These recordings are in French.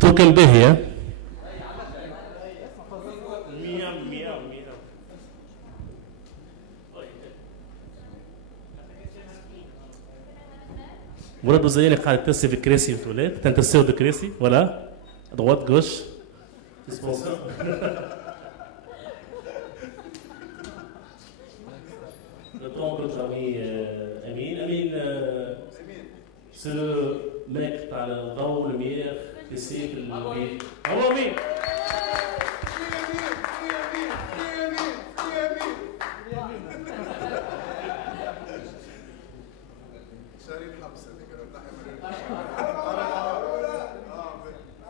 توكل به يا ولاد وزيني قاعد تسي في كريسي في الولاد تنتسيو دو كريسي ولا droite gauche le temps que notre ami Amin c'est le mec par le ضوء lumière ici في البيت هو مين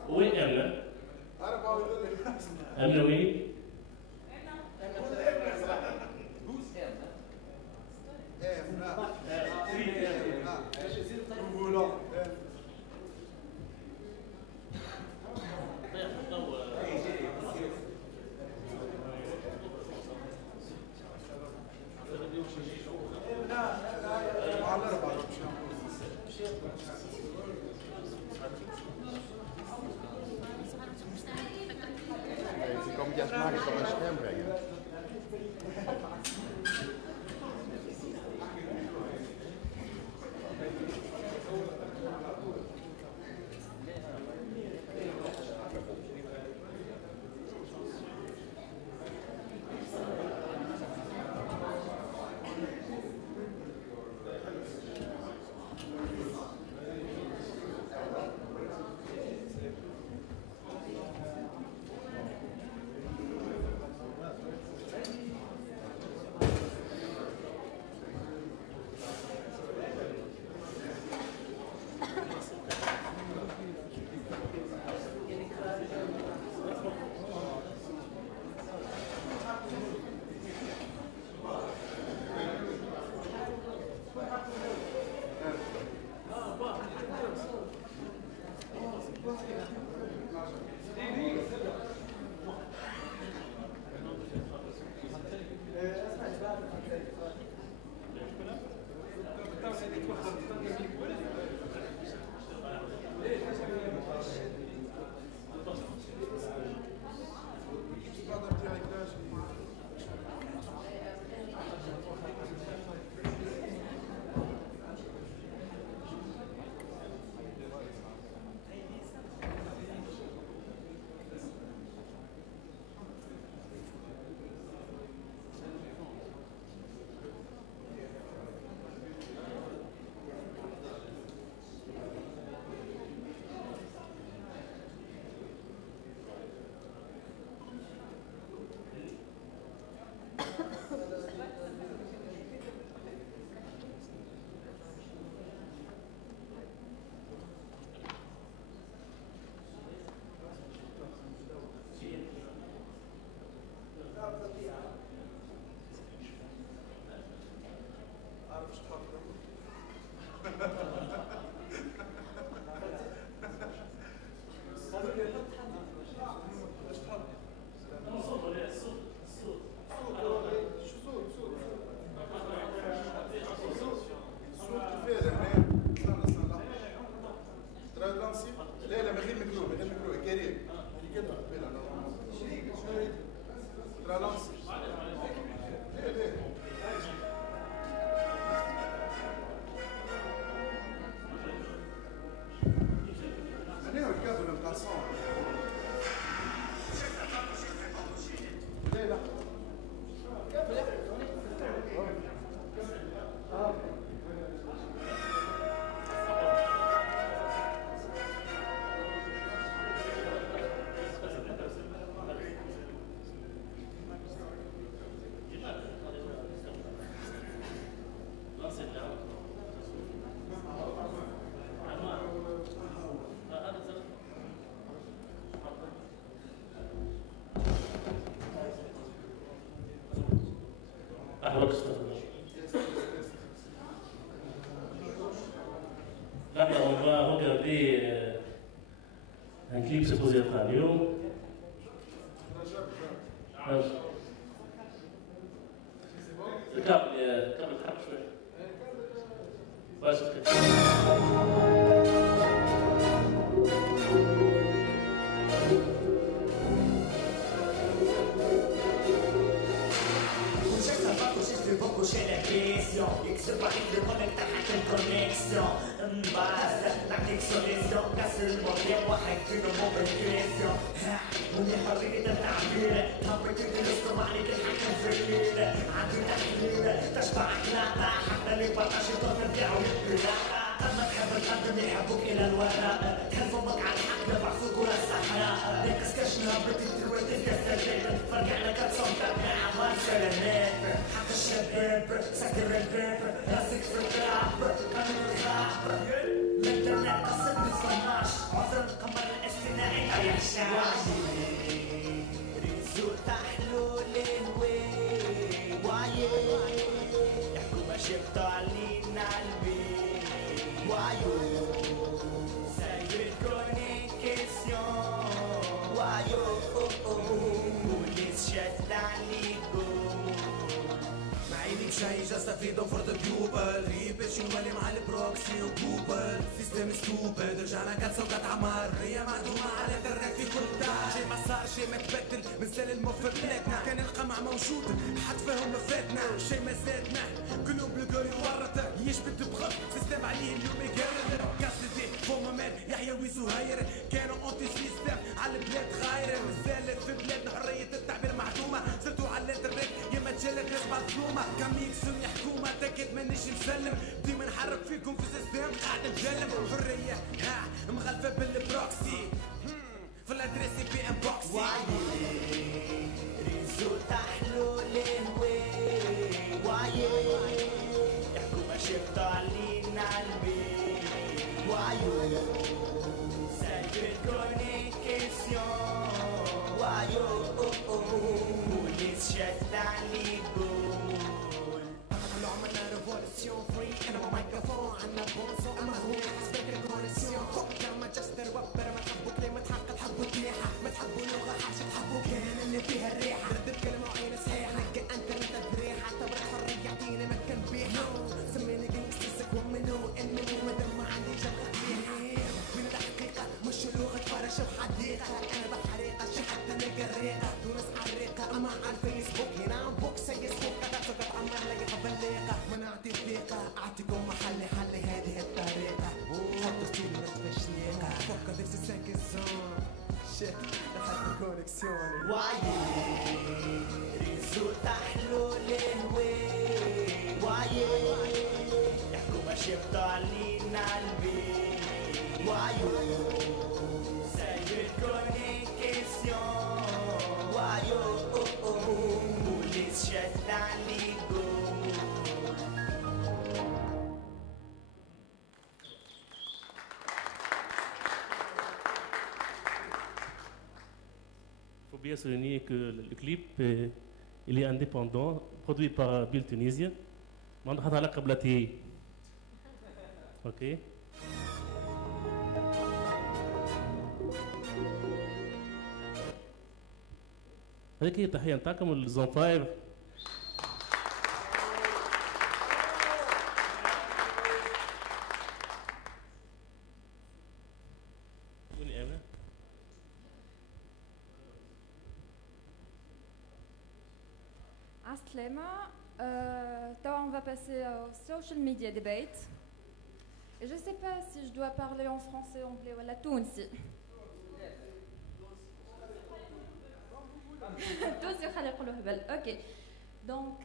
وين أمنة؟ أمنة وين؟ va regarder un clip supposé être à Lyon. الكابل تحرك شوي. J'ai l'impression que ce paris de connecter à quelle connexion base la connexion casse le monde واحد فينا مو بالكريسيون وني حرية التعبير حبيت تدرس معي الحكم في الليل عندي تحليل تشبع كلاتا حتى اللي بطاش الطرف بتاعه بالبلاطة أما تحب القدم يحبوك إلى الوراء تحب أمك على الحق نبعثوك ورا الصحراء نكس كشنا بتتروي تتكسر فرجعنا كاتسون تبع عمار سلامات حتى الشباب سكر الباب راسك في التراب قانون الخاب الانترنت قصدني 12 عذر القمر الاصطناعي ما يحشاش ريزو تحلول الوي وايي يحكوا ما شفتوا علينا البيت وايو سايبر كونيكسيون وايو بوليس شد عليكم شاي جا استفيد وفرض بيوبل ريبي شنو مالي مع البروكسي وجوجل سيستم ستوبد رجعنا كاتسة وكتعمر هي معدومة على الانترنت في كل دار شي ما صار شي ما تبدل مثل الموف في بلادنا كان القمع موجود حد فيهم فاتنا شي ما زادنا قلوب القول يورط يشبت بخط سيستم عليه اليوم يقرر كاسدي فما مات يحيى ويزهير كانوا اونتي سيستم على البلاد غايرة وزالت في بلادنا حرية التعبير معدومة صرتوا على الانترنت يما تجلد ناس مظلومة يكسوني حكومة تاكد مانيش مسلم ديما نحرك فيكم في سيستم قاعد نجلب حرية ها مغلفة بالبروكسي في الادريس بي ام بوكسي ريزو تحلول الوي وايي يحكوا ما شفتوا علينا البيت وايو سايبر كونيكسيون وايو بوليس شد عليكم free and I'm a microphone عنا بونسو أما هو حسبك الكونيكسيون فوق لما جستر وبر ما تحبوا كلمة حق تحبوا تريحة ما تحبوا لغة حاجة تحبوا كان اللي فيها الريحة ردت كلمة وعين صحيحة نلقى انترنت بريحة تبرع حرية يعطيني مكان بيها سميني جنكستسك ومنو انه مادام ما عندي جبهة ريحة من الحقيقة مش لغة فرش وحديقة أنا بحريقة شي حتى نلقى الريقة تونس عريقة أما على الفيسبوك هنا بوكس يسبوك أنا تتعمر لي بليقة نعطي الثقة أعطيكم محلي حلي هذه الطريقة حطوا ستيل ما تفشليقة فوق درس الساكسون شيت لحد الكونيكسيون وايي ريزو تحلول الوي وايي يحكوا ما شفتوا علينا البيت وايو سايبر كونيكسيون وايو بوليس شد عليكم Bien souligner que le clip il est indépendant, produit par Bill Tunisia. ما عنده حتى علاقة بلاتي. اوكي. هذيك هي التحية نتاعكم الزون فايف. On va passer au social media debate. Et je ne sais pas si je dois parler en français, anglais ou la tounsi. Tounsi خلي يقولوا هبل. OK. Donc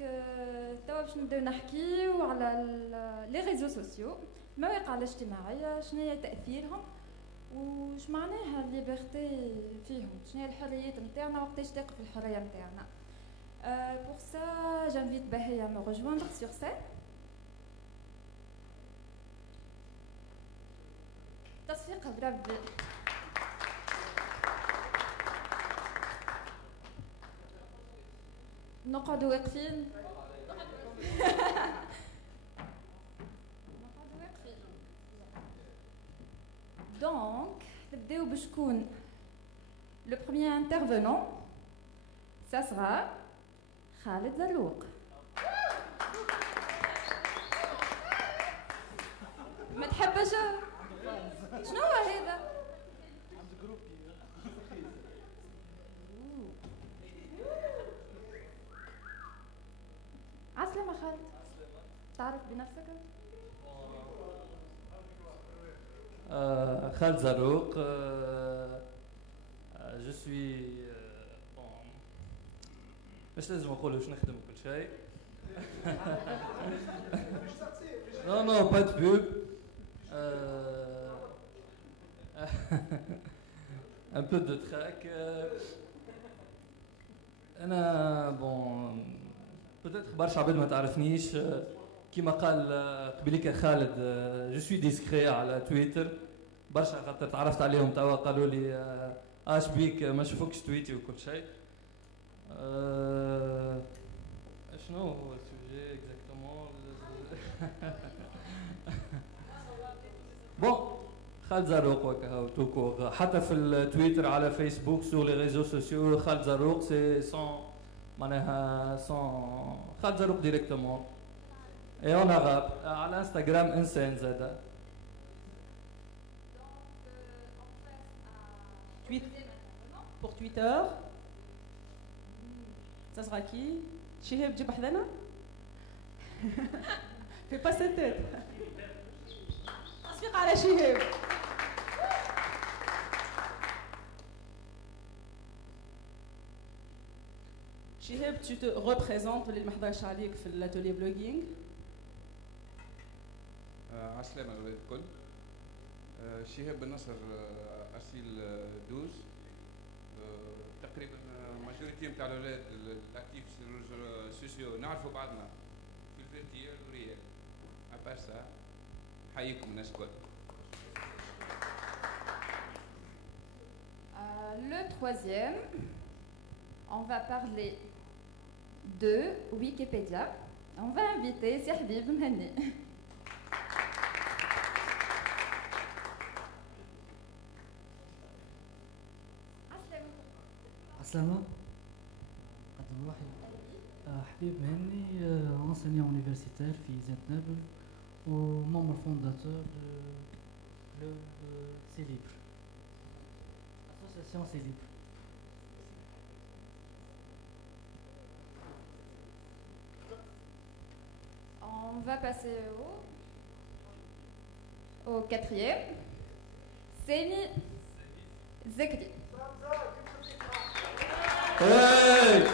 توا باش نبداو نحكيو على لي ريزو سوسيو، المواقع الاجتماعية، شنو هي تأثيرهم وش معناها الليبرتي فيهم، شنو هي الحريات نتاعنا وقتاش تقف الحرية نتاعنا. Pour ça, j'invite Bahé à me rejoindre sur scène. تصفيق بربي. نقعدوا واقفين. نقعدوا واقفين. Donc, نبداو بشكون le premier intervenant, ça sera Khaled Zarouk. ما تحبش شنو هو هذا؟ عسلامة خالد، تعرف بنفسك؟ Khaled Zarouk, je suis مش لازم نقول واش نخدم كل شيء. Non, pas de pub. Un peu de track. أنا peut-être برشا عباد ما تعرفنيش. كيما قال قبيليك خالد جو سوي ديسكري على تويتر برشا خاطر تعرفت عليهم توا قالوا لي اش بيك ما نشوفوكش تويتي وكل شيء. شنو هو السوجي اكزاكتومون؟ بون خالد زاروق وكا توكور حتى في التويتر على فيسبوك سور لي ريزو سوسيو خالد زاروق سي سون معناها سون خالد زاروق ديريكتومون. Et en arabe, à l'Instagram, Insane Zada. Pour Twitter, ça sera qui? Chiheb Djibahdana? Fais pas cette tête. Aspire à la Chiheb. Chiheb, tu te représentes les Mahdash Alik في l'atelier blogging. عسلامة الولاد الكل. شهاب بن نصر أرسيل 12. تقريبا ماجوريتي نتاع الولاد الاكتيف سوسيو نعرفوا بعضنا في الفيرتيال وريال. أبار سا نحييكم الناس الكل. Le troisième, on va parler de Wikipédia. On va inviter Sihbib Mhani. عسلامة قدم روحي حبيب مهني enseignant universitaire في زنتنابل و membre fondateur de Club C'est Libre, association C'est Libre. On va passer au quatrième, Semi Zekri. Hey!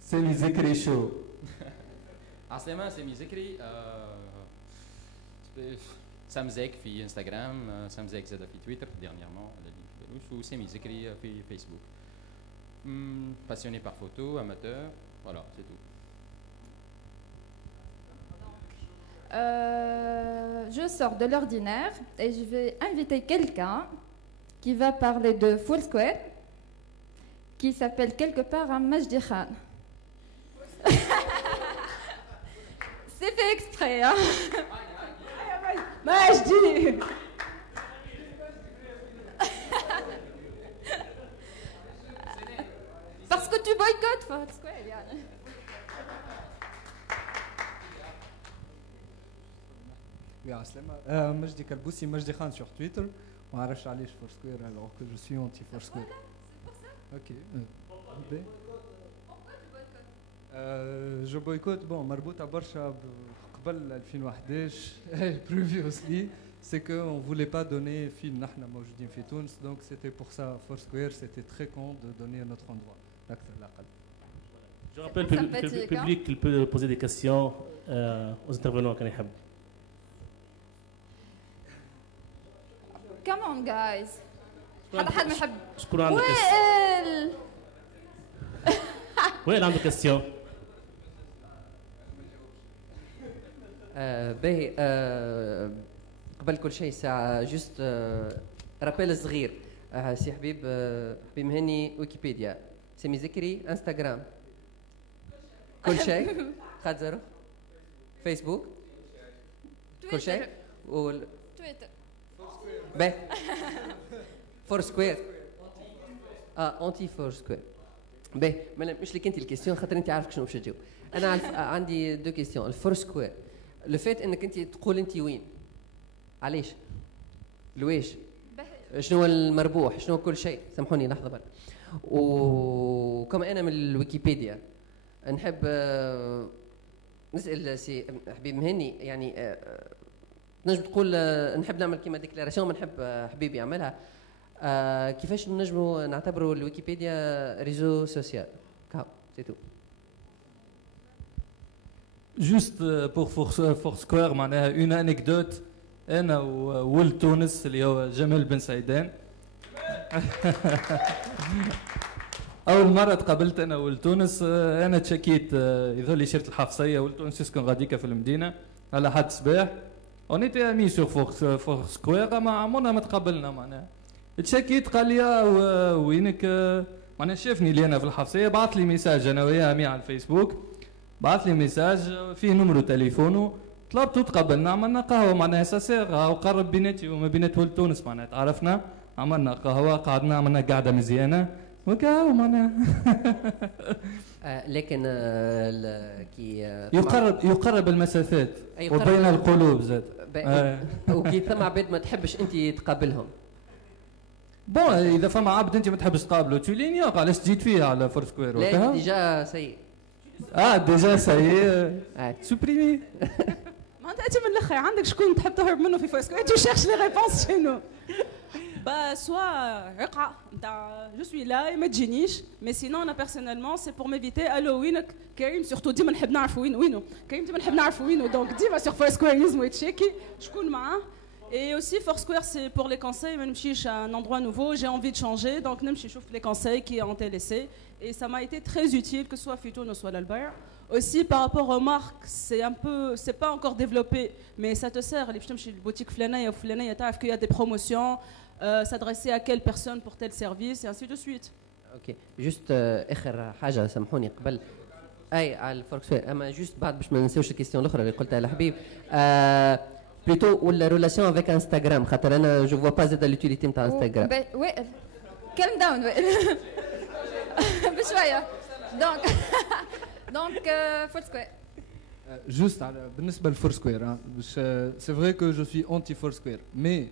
سامي زكري شو عسلامة سامي زكري سام زيك في انستغرام سام زيك زاد في تويتر dernièrement على لينك بلوش وسامي زكري في فيسبوك passionné par photo amateur voilà c'est tout. Je sors de l'ordinaire et je vais inviter quelqu'un qui va parler de Foursquare, qui s'appelle quelque part un Majdi Khan. C'est fait exprès, hein. Majdi. Parce que tu boycottes Foursquare, yani. Oui, عسلامة. مجدي كلبوسي مجدي خان sur Twitter. ما عرفش علاش فورسكوير alors que je suis anti Foursquare. Ok. Je boycotte bon مربوطة برشا قبل 2011 previously c'est que on voulait pas donner فين نحنا موجودين في تونس donc c'était pour ça Foursquare c'était très con de donner un autre endroit أكثر لا أقل. Je rappelle le public qu'il peut poser des questions aux intervenants quand il veut. Come on guys. حد ما يحب. شكون عنده وائل. وائل عنده كاستيون. باهي قبل كل شيء ساعة جست رابيل صغير سي حبيب حبيب مهني ويكيبيديا سامي زكري انستغرام كل شيء خد زيرو فيسبوك كل شيء تويتر باهي فور سكوير اونتي فور سكوير باهي مش لك انت الكيستيون خاطر انت عارف شنو باش تجاوب انا عندي دو كيستيون الفور سكوير لو فات انك انت تقول انت وين علاش لويش شنو المربوح شنو كل شيء سامحوني لحظه برك وكما انا من الويكيبيديا نحب نسال سي حبيب مهني يعني نجم تقول نحب نعمل كيما ديكلاراسيون ما نحب حبيبي يعملها كيفاش نجموا نعتبروا الويكيبيديا ريزو سوسيال كاو سي تو جوست بور فور سكوير معناها اون انيكدوت انا وولد تونس اللي هو جمال بن سعيدان اول مره تقابلت انا ولد تونس انا تشكيت يظهر لي شرت الحفصيه ولد تونس يسكن غاديكا في المدينه على حد صباح اون ايتي امي سور فور سكوير ما عمرنا ما تقابلنا معناها تشكيت قال لي وينك معناها شافني اللي انا في الحفصيه بعث لي ميساج انا وياه امي على الفيسبوك بعث لي ميساج فيه نمرو تليفونه طلبته تقابلنا عملنا قهوه معناها ساسير وقرب بيناتي وما بينات ولد تونس معناها تعرفنا عملنا قهوه قعدنا عملنا قعده مزيانه وكاو معناها لكن كي يقرب المسافات وبين القلوب زاد وكي ثم عباد ما تحبش انت تقابلهم بون اذا فما عبد انت ما تحبش تقابله تولينيوغ علاش تزيد فيها على فور سكوير لا ديجا سيء ديجا سيء سوبريمي معناتها انت من الاخر عندك شكون تحب تهرب منه في فور سكوير تو شيرش لي ريبونس شنو Bah, soit je suis là et ما تجينيش mais sinon انا personnellement c'est pour m'éviter allo وينك كريم surtout ديما نحب نعرف وينه كريم ديما نحب نعرف وينه دونك ديما sur Foursquare يلزمو يتشيكي شكون معاه et aussi Foursquare c'est pour les conseils ما نمشيش à un endroit nouveau j'ai envie de changer donc نمشي نشوف les conseils qui ont été laissés et ça m'a été très utile que ce soit في تونس ولا البير aussi par rapport aux marques c'est pas encore développé mais ça te sert اللي باش تمشي للبوتيك فلانيه وفلانيه تعرف qu'il y a des promotions s'adresser à quelle personne pour tel service et ainsi de suite. Ok, juste آخر حاجة سامحوني قبل أي على الفوركسوير أما juste بعد باش ما ننساوش الكيستيون الأخرى اللي قلتها لحبيب بلوتو ولا ريلاسيون افيك انستغرام خاطر أنا جو فوا با زاد لوتيليتي نتاع انستغرام. وائل كلم داون وائل بشوية donc فوركسوير. Juste بالنسبة لفوركسوير c'est vrai que je suis anti Foursquare mais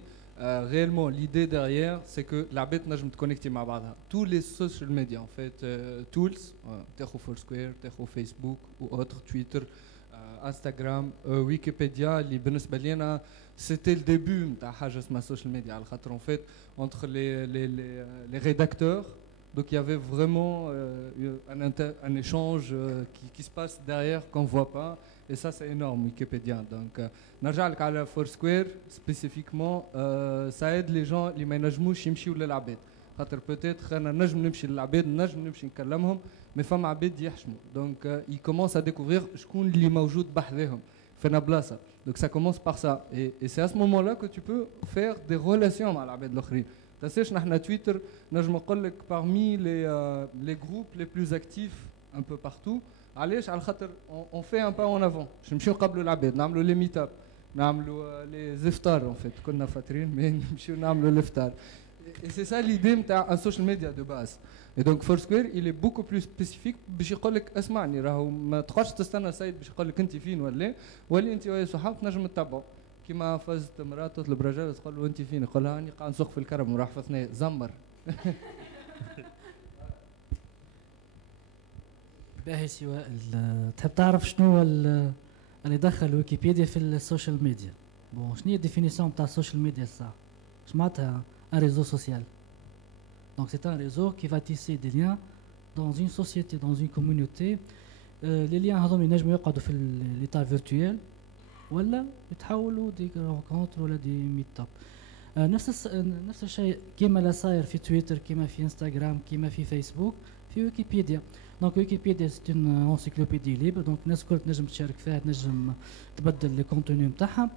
réellement l'idée derrière c'est que la bête نجم تكونكتي مع بعضها tous les social media en fait tools تاخو Foursquare تاخو Facebook ou autre Twitter Instagram Wikipédia اللي بالنسبة لي أنا c'était le début نتاع حاجة اسمها social media على خاطر en fait entre les rédacteurs donc il y avait vraiment un échange qui se passe derrière qu'on voit pas et ça c'est énorme Wikipédia donc نرجع لك على Foursquare spécifiquement ça aide les gens اللي ما ينجموش يمشيوا للعباد خاطر peut-être انا نجم نمشي للعباد نجم نمشي نكلمهم mais فما عباد يحشموا donc ils commencent à découvrir شكون اللي موجود بحذاهم فينا بلاصه donc ça commence par ça et c'est à ce moment-là que tu peux faire des relations مع العباد الاخرين تنساش نحن تويتر نجم نقول لك parmi les groupes les plus actifs un peu partout علاش على خاطر on fait un pas en avant باش نمشيو نقابلوا العباد نعملوا لي ميت اب نعملوا لي زفطار en fait كنا فاترين مي نمشيو نعملوا الافطار et c'est ça l'idée نتاع un social media de base et donc Foursquare il est beaucoup plus spécifique باش يقول لك اسمعني راهو ما تخرجش تستنى سيد باش يقول لك انت فين ولا ولي انت ويا صحابك نجم تتبعوا كيما فازت مراه تطلب رجال تقول له انت فين يقول لها راني قاعد نسوق في الكرم وراح في ثنايا زمر باهي سي وائل تحب تعرف شنو هو اللي دخل ويكيبيديا في السوشيال ميديا بون شنو هي الديفينيسيون تاع السوشيال ميديا الساعه اش معناتها ان ريزو سوسيال دونك سي ان ريزو كي فا تيسي دي ليان dans une société dans une communauté les liens هذوما ينجموا يقعدوا في ليتا فيرتويال ولا يتحولوا دي رونكونتر ولا دي ميت اب نفس الشيء كيما لا صاير في تويتر كيما في انستغرام كيما في فيسبوك في ويكيبيديا دونك ويكيبيديا سي اون انسيكلوبيدي ليبر دونك الناس الكل تنجم تشارك فيها تنجم تبدل لي كونتوني نتاعها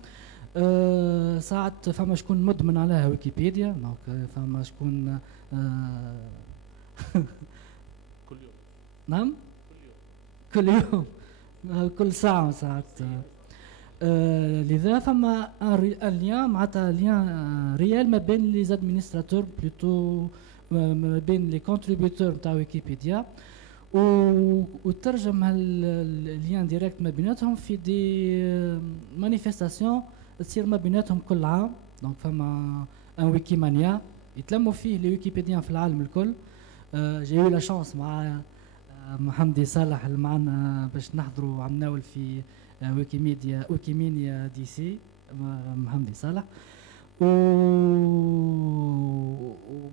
ساعات فما شكون مدمن عليها ويكيبيديا دونك فما شكون كل يوم نعم كل يوم كل ساعه وساعات لذا فما ان ليان معناتها ليان ريال ما بين لي زادمينستراتور بلوتو ما بين لي كونتريبيوتور نتاع ويكيبيديا وترجم هالليان ديريكت ما بيناتهم في دي مانيفستاسيون تصير ما بيناتهم كل عام. دونك فما ان ويكيمانيا يتلموا فيه لي ويكيبيديان في العالم الكل. جايو لا شانس مع محمدي صالح اللي معنا باش نحضروا عم ناول في ويكيميديا دي سي محمدي صالح.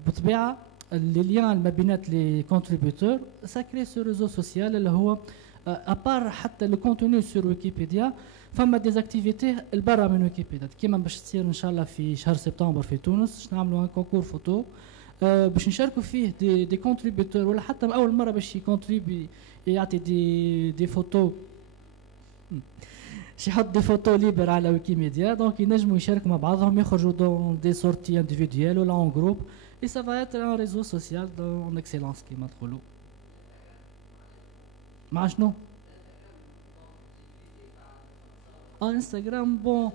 وبطبيعه الليان ما بينات لي كونتريبيوتور ساكري سو ريزو سوسيال اللي هو ابار حتى لو كونتوني سور ويكيبيديا فما ديزاكتيفيتي البرا من ويكيبيديا كيما باش تصير ان شاء الله في شهر سبتمبر في تونس باش نعملوا كونكور فوتو باش نشاركوا فيه دي كونتريبيوتور ولا حتى اول مره باش يكونتريبي يعطي دي فوتو باش يحط دي فوتو ليبر على ويكيميديا دونك ينجموا يشاركوا مع بعضهم يخرجوا دون دي سورتي انديفيديوال ولا اون جروب et ça va être un réseau social en excellence كيما تقولوا. مع شنو؟ انستغرام بون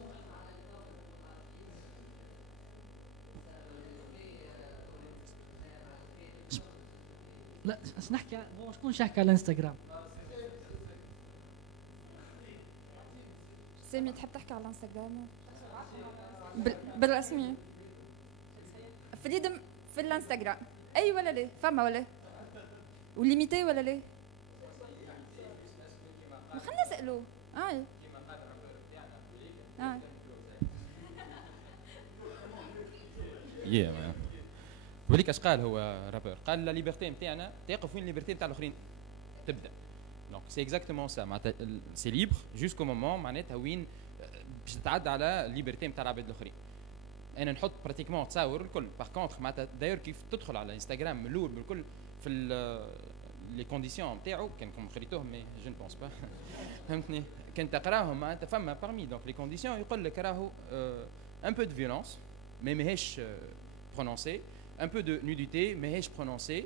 لا اش نحكي بون شكون نحكي على الانستغرام؟ سامي تحب تحكي على الانستغرام بالرسمي فريدم في الانستغرام اي ولا ليه فما ولا وليميتي ولا ليه ما خلينا نسالوه وليك اش قال هو رابور قال لا ليبرتي نتاعنا تقف وين الليبرتي نتاع الاخرين تبدا دونك سي اكزاكتومون سا معناتها سي ليبر جوسكو مومون معناتها وين باش تتعدى على الليبرتي نتاع العباد الاخرين. انا نحط براتيكمون تصاور الكل باغ كونتر معناتها داير كيف تدخل على انستغرام من الاول بالكل في لي كونديسيون نتاعو كانكم قريتوهم مي جو نو بونس با فهمتني كان تقراهم معناتها فما بارمي دونك لي كونديسيون يقول لك راهو ان بو دو فيولونس مي ماهيش برونونسي ان بو دو نوديتي ماهيش برونونسي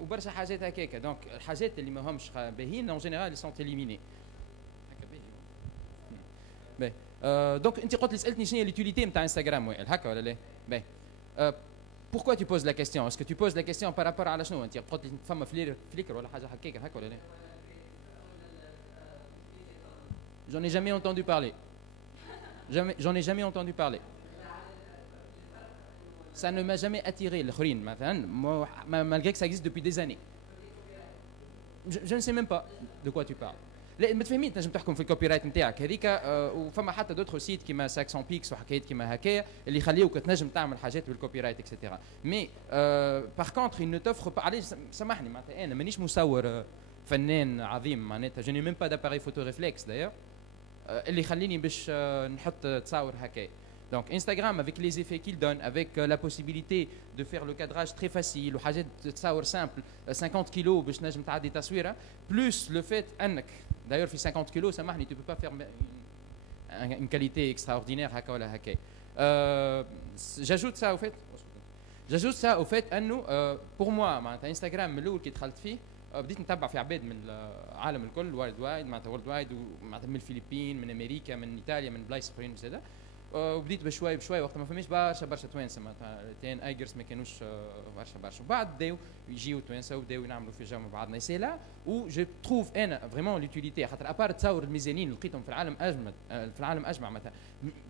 وبرشا حاجات هكاكا دونك الحاجات اللي ماهمش باهيين اون جينيرال سون اليميني هكا باهي دونك انت قلت لي سالتني شنو هي ليتيليتي نتاع انستغرام وائل هكا ولا لا؟ باهي pourquoi tu poses la question? Est-ce que tu poses la question par rapport على شنو انت قلت لي فما فليكر ولا حاجه هكا ولا لا؟ J'en ai jamais entendu parler. J'en ai jamais entendu parler. Ça ne m'a jamais attiré الاخرين مثلا malgré que ça existe depuis des années. Je ne sais même pas de quoi tu parles. لا ما تفهمين تنجم تحكم في الكوبي رايت نتاعك هذيك وفما حتى دوتر سيت كيما ساكسون بيكس وحكايات كيما هكايا اللي يخليوك تنجم تعمل حاجات بالكوبي رايت اكسيتيرا مي باغ كونتر il ne t'offre pas علاش سامحني معناتها انا مانيش مصور فنان عظيم معناتها جو ني ميم با داباري فوتو ريفلكس داير اللي يخليني باش نحط تصاور هكايا. Donc Instagram avec les effets qu'il donne, avec la possibilité de faire le cadrage très facile, ou حاجات تصاور simple 50 كيلو باش نجم تعدي تصويره, plus le fait انك d'ailleurs في 50 كيلو سامحني tu peux pas faire une qualité extraordinaire هكا ولا هكا. J'ajoute ça au fait انه pour moi معناتها انستغرام من الاول كي دخلت فيه بديت نتبع في عباد من العالم الكل وورلد وايد معناتها وورلد وايد ومعناتها من الفلبين من امريكا من ايطاليا من بلايص اخرين وزاده وبديت بشوي وقت ما فماش برشا توانسه معناتها تين ايجرز ما كانوش برشا وبعد بداو يجيو توانسه وبداو ينعملوا في جو مع بعضنا سي لا و جو تروف انا فريمون لوتيليتي خاطر ابار تصاور الميزانين اللي لقيتهم في العالم اجمع معناتها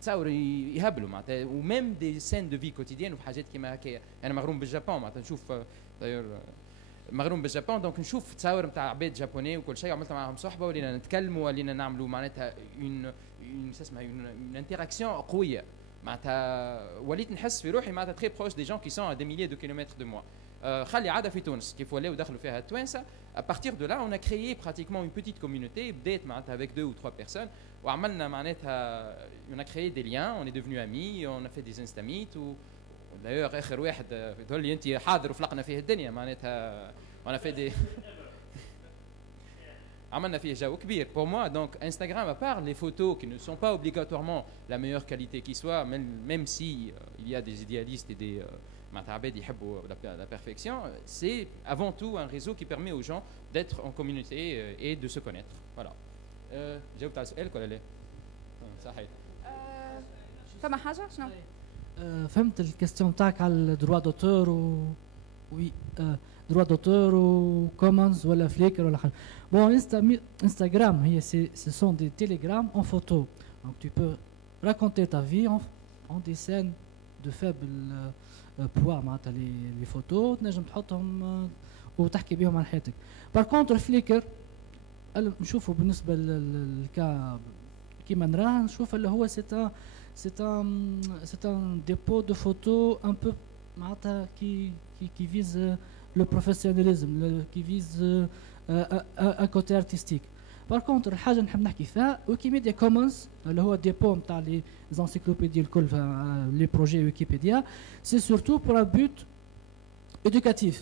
تصاور يهبلوا معناتها وميم دي سين دو في كوتيديان وحاجات كيما هكايا. انا مغروم بالجابون معناتها نشوف داير مغروم بالجابون دونك نشوف تصاور نتاع عباد جابوني وكل شيء عملت معاهم صحبه ولينا نتكلموا ولينا نعملوا معناتها اون انتراكسيون قويه معناتها وليت نحس في روحي معناتها تري بروش دي جون كي سون ا دي ميليي دو كيلومتر دو موا. خلي عاده في تونس كيف ولاو دخلوا فيها التوانسه à partir de là on a créé pratiquement une petite communauté بدات معناتها avec 2 ou 3 personnes وعملنا معناتها on a créé des liens on est devenus amis on a fait des instamites و d'ailleurs اخر واحد تقول لي انت حاضر وفلقنا فيه الدنيا معناتها on a fait des عملنا فيه جو كبير. Pour moi donc Instagram à part les photos qui ne sont pas obligatoirement la meilleure qualité qui soit même si il y a des idéalistes et des la perfection, c'est avant tout un réseau qui permet aux gens d'être en communauté et de se connaître. Voilà. جاوبت على سؤالك ولا لا؟ صحيح. فما حاجة شنو؟ فهمت الكاستيون تاعك على الدروا دوتور وي دروا دوتور وكومنز ولا فليكر ولا حاجة. بون انستغرام هي سي سون دي تيليجرام en photo. Donc tu peux raconter ta vie en des scènes de faible poids معناتها les photos تنجم تحطهم وتحكي بهم عن حياتك. Par contre فليكر نشوفه بالنسبة للكا كيما نراه نشوف اللي هو c'est un dépôt de photos un peu معناتها qui vise le professionnalisme, qui vise un côté artistique. Par contre الحاجة اللي نحب نحكي فيها ويكيميديا كومنز اللي هو ديبو نتاع لي انسيكلوبيدي الكل لي بروجي ويكيبيديا سي سورتو بور ان بوت éducatif.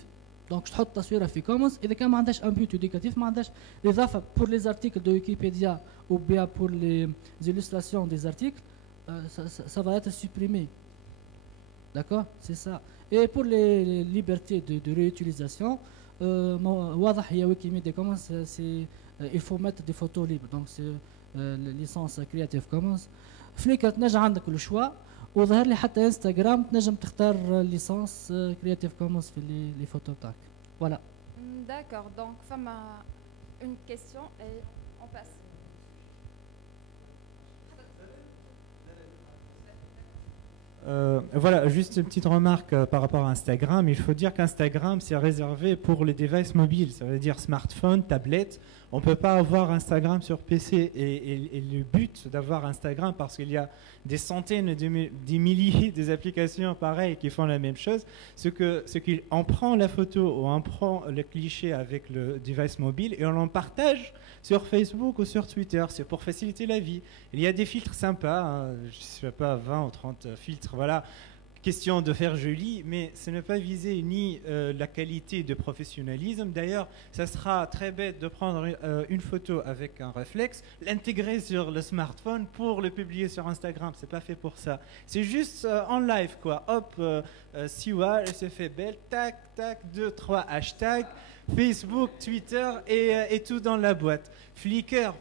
دونك تحط تصويره في كومنز اذا كان ما عندهاش ان بوت éducatif ما عندهاش الاضافه pour les articles de Wikipédia ou bien pour les illustrations des articles ça va être supprimé. D'accord, c'est ça. Et pour les libertés de réutilisation واضح هي ويكيميديا كومنز c'est il faut mettre des photos libres donc c'est licence Creative Commons. فليكر تنجم عندك الشوا وظهر لي حتى انستغرام تنجم تختار ليسانس كرياتيف كومونز في لي فوتو تاعك. فوالا. D'accord, donc فما une question et on passe. Voilà, juste une petite remarque par rapport à Instagram. Il faut dire qu'Instagram, c'est réservé pour les devices mobiles, ça veut dire smartphone, tablette. On ne peut pas avoir Instagram sur PC. Et le but d'avoir Instagram, parce qu'il y a des centaines, des milliers d'applications pareilles qui font la même chose, c'est qu'on prend la photo ou on prend le cliché avec le device mobile et on en partage sur Facebook ou sur Twitter. C'est pour faciliter la vie. Il y a des filtres sympas, hein, je ne sais pas, 20 ou 30 filtres, voilà. Question de faire joli, mais ce n'est pas viser ni la qualité de professionnalisme. D'ailleurs, ça sera très bête de prendre une photo avec un réflexe, l'intégrer sur le smartphone pour le publier sur Instagram. C'est pas fait pour ça. C'est juste en live, quoi. Hop, Siwa, elle se fait belle, tac, tac, 2, 3 hashtags, Facebook, Twitter et tout dans la boîte. Flickr,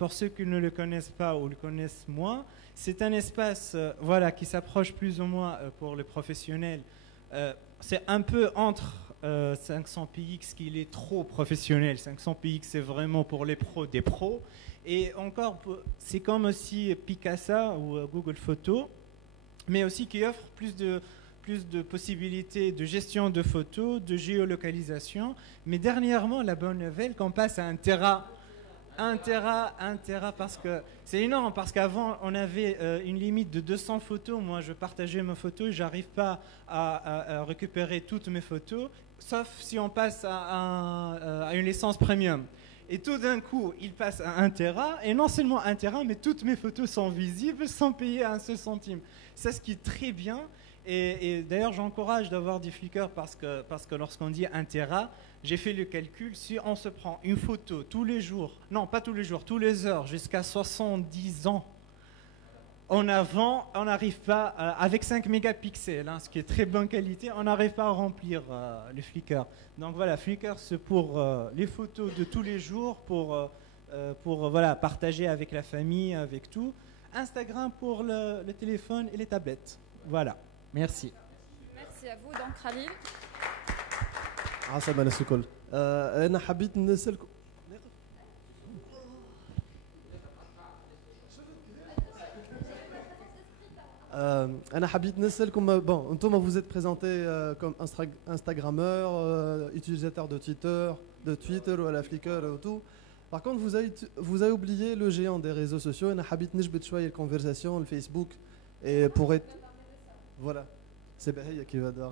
pour ceux qui ne le connaissent pas ou le connaissent moins, c'est un espace voilà, qui s'approche plus ou moins pour les professionnels. C'est un peu entre 500px qui est trop professionnel. 500px, c'est vraiment pour les pros des pros. Et encore, c'est comme aussi Picasa ou Google Photos, mais aussi qui offre plus de possibilités de gestion de photos, de géolocalisation. Mais dernièrement, la bonne nouvelle, qu'on passe à 1 Tera. 1 Tera, parce que c'est énorme, parce qu'avant on avait une limite de 200 photos. Moi je partageais mes photos, j'arrive pas à récupérer toutes mes photos, sauf si on passe à une licence premium. Et tout d'un coup, il passe à 1 Tera, et non seulement 1 Tera, mais toutes mes photos sont visibles sans payer un seul centime. C'est ce qui est très bien. Et d'ailleurs, j'encourage d'avoir des Flickr parce que lorsqu'on dit 1 Tera, j'ai fait le calcul, si on se prend une photo tous les jours, non pas tous les jours, tous les heures, jusqu'à 70 ans, en avant, on n'arrive pas, avec 5 mégapixels, hein, ce qui est très bonne qualité, on n'arrive pas à remplir le Flickr. Donc voilà, Flickr c'est pour les photos de tous les jours, pour voilà, partager avec la famille, avec tout. Instagram pour le téléphone et les tablettes. Voilà. Merci. Merci à vous. Donc Khalil. عسى الناس الكل انا حبيت نسالكم انا حبيت نسالكم bon انتم vous êtes présenté comme Instagrammeur, utilisateur de Twitter ou à la Flickr et tout. Par contre vous avez oublié le géant des réseaux sociaux. انا حبيت نجبد شويه الconversation le Facebook et pour être voilà c'est Bahia qui va dire.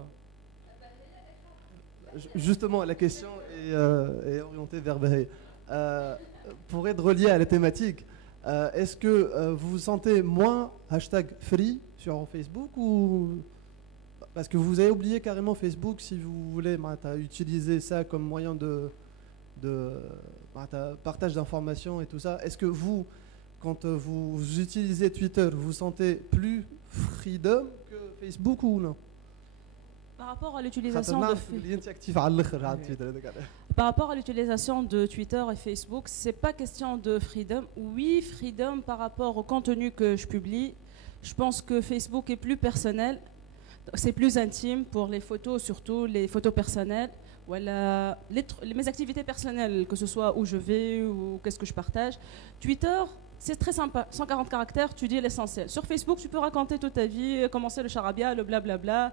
Justement, la question est orientée vers Bahia. Pour être relié à la thématique, est-ce que vous vous sentez moins #free sur Facebook ou parce que vous avez oublié carrément Facebook si vous voulez utiliser ça comme moyen de partage d'informations et tout ça. Est-ce que vous, quand vous utilisez Twitter, vous vous sentez plus freedom que Facebook ou non? Par rapport à l'utilisation خاطر de نعرف اللي انت اكتيف على الاخر على تويتر هذاك علاه. Par rapport à l'utilisation de Twitter et Facebook, c'est pas question de freedom. Oui, freedom par rapport au contenu que je publie. Je pense que Facebook est plus personnel, c'est plus intime pour les photos, surtout les photos personnelles. Voilà, mes activités personnelles, que ce soit où je vais ou qu'est-ce que je partage. Twitter, c'est très sympa, 140 caractères, tu dis l'essentiel. Sur Facebook, tu peux raconter toute ta vie, commencer le charabia, le blablabla,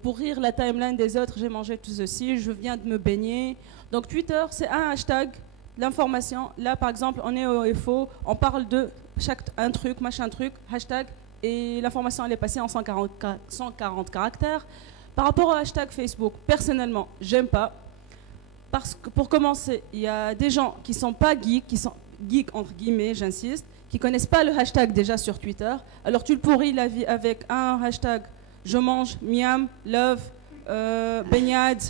pourrir la timeline des autres, j'ai mangé tout ceci, je viens de me baigner. Donc Twitter, c'est un hashtag, l'information. Là, par exemple, on est au FO, on parle de un truc, machin truc, hashtag, et l'information, elle est passée en 140 caractères. Par rapport au hashtag Facebook, personnellement, j'aime pas. Parce que pour commencer, il y a des gens qui sont pas geeks, qui sont geeks entre guillemets, j'insiste, qui connaissent pas le hashtag déjà sur Twitter. Alors tu le pourris la vie avec un hashtag je mange, miam, love, baignade.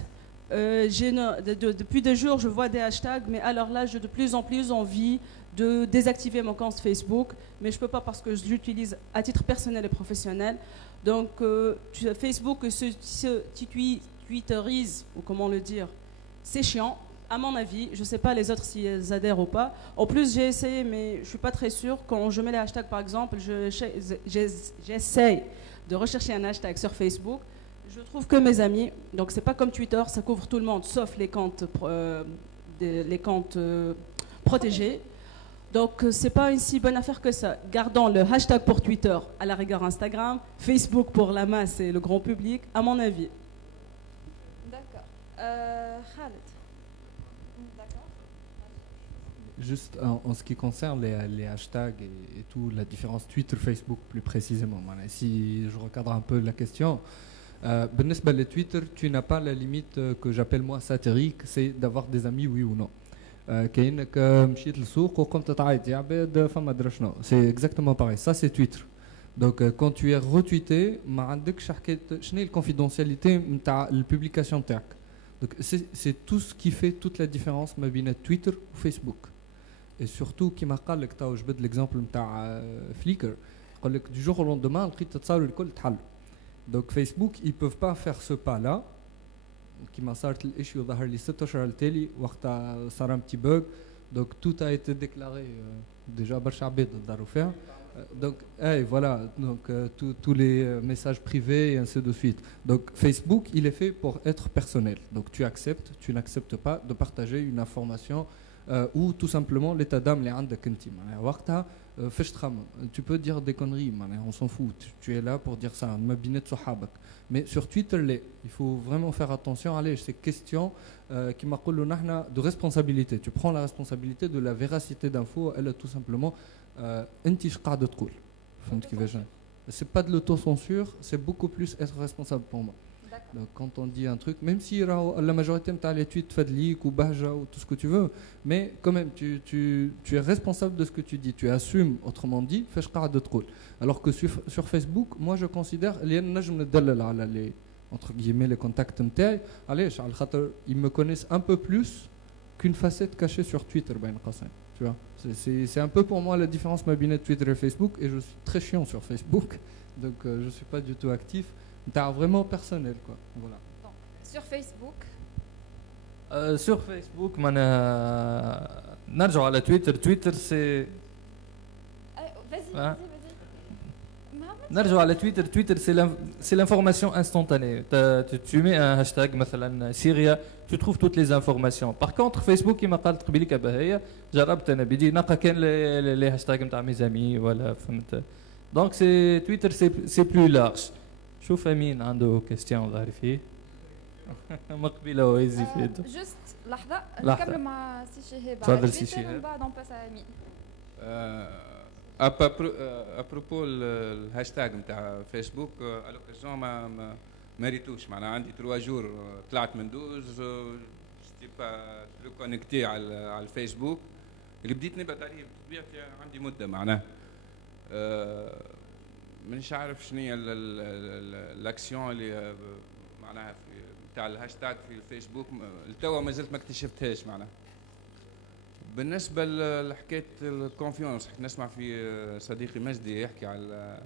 Depuis des jours, je vois des hashtags, mais alors là, j'ai de plus en plus envie de désactiver mon compte Facebook, mais je peux pas parce que je l'utilise à titre personnel et professionnel. Donc Facebook se twitterise, ou comment le dire, c'est chiant. À mon avis, je ne sais pas les autres s'ils adhèrent ou pas. En plus, j'ai essayé, mais je ne suis pas très sûre. Quand je mets les hashtags, par exemple, j'essaye de rechercher un hashtag sur Facebook. Je trouve que mes amis, donc c'est pas comme Twitter, ça couvre tout le monde, sauf les comptes, protégés. Donc c'est pas une si bonne affaire que ça. Gardons le hashtag pour Twitter, à la rigueur Instagram, Facebook pour la masse et le grand public, à mon avis. D'accord. Khaled. D'accord. Juste en ce qui concerne les hashtags et tout, la différence Twitter-Facebook plus précisément. Si je recadre un peu la question, بالنسبة لتويتر, tu n'as pas la limite que j'appelle moi satirique, c'est d'avoir des amis oui ou non. كأنك مشيت للسوق وقمت تعيط يا عباد فما درا شنو. C'est exactement pareil, ça c'est Twitter. Donc quand tu es retweeté, ما عندكش حكاية شنو الكونفيدونسياليتي نتاع البوبليكاسيون تاعك. Donc c'est tout ce qui fait toute la différence ما بين Twitter ou Facebook. Et surtout كيما قال لك تو جبد l'exemple نتاع فليكر, قال لك du jour au lendemain لقيت التصاور الكل تحلوا. Donc Facebook, ils peuvent pas faire ce pas-là. كيما صارت الاشيو ظهر لي 6 اشهر التالي وقتها صار un petit bug. Donc tout a été déclaré déjà برشا عباد داروا فيها. Donc voilà, donc tous les messages privés et ainsi de suite. Donc Facebook, il est fait pour être personnel. Donc tu acceptes, tu n'acceptes pas de partager une information ou tout simplement l'état d'âme اللي عندك انت. وقتها فاش تخمم, tu peux dire des conneries, on s'en fout, tu es là pour dire ça, ما بينات صحابك. Mais sur Twitter, il faut vraiment faire attention. Allez, c'est question qui m'a dit de responsabilité. Tu prends la responsabilité de la véracité d'infos. Elle est tout simplement انت اش قاعد تقول. فهمت كيفاش؟ C'est pas de l'autocensure, c'est beaucoup plus être responsable pour moi. Donc quand on dit un truc, même si la majorité de les tweets fadlik ou bahja ou tout ce que tu veux, mais quand même tu es responsable de ce que tu dis, tu assumes, autrement dit, fais قاعد تقول. Alors que sur Facebook, moi je considère اللي نجم ندلل على les entre guillemets les contacts نتاعي, علاش على خاطر ils me connaissent un peu plus qu'une facette cachée sur Twitter بين قوسين. Tu vois, c'est un peu pour moi la différence ma binette Twitter et Facebook, et je suis très chiant sur Facebook, donc je suis pas du tout actif. T'as vraiment personnel quoi. Voilà. Bon. Sur Facebook. Sur Facebook, نرجع على تويتر. تويتر سي Vas-y. نرجع على تويتر. تويتر c'est l'information instantanée. Tu mets un hashtag مثلا سوريا, tu trouves toutes les informations. Par contre Facebook كما قالت قبيلك بهية, جربت انا بدي نلقى كان لي هاشتاج نتاع ميزامي ولا فهمت. Donc c'est Twitter, c'est plus large. شوف امين عنده كيستيون ظاهر فيه. مقبله ويزي فيه. جست لحظه نكمل مع سي شهاب. تفضل سي شهاب. من بعد اون باس على امين. ابروبو الهاشتاج نتاع فيسبوك, الوكازيون ما ريتوش. معناها عندي 3 جور طلعت من دوز ستي با لو كونيكتي على الفيسبوك اللي بديت نبعد عليه بطبيعتي عندي مده. معناها مانيش عارف شنو هي الاكسيون اللي معناها تاع الهاشتاج في الفيسبوك لتوا ما زلت ما اكتشفتهاش. معناها بالنسبه لحكايه الكونفيونس, نسمع في صديقي مجدي يحكي على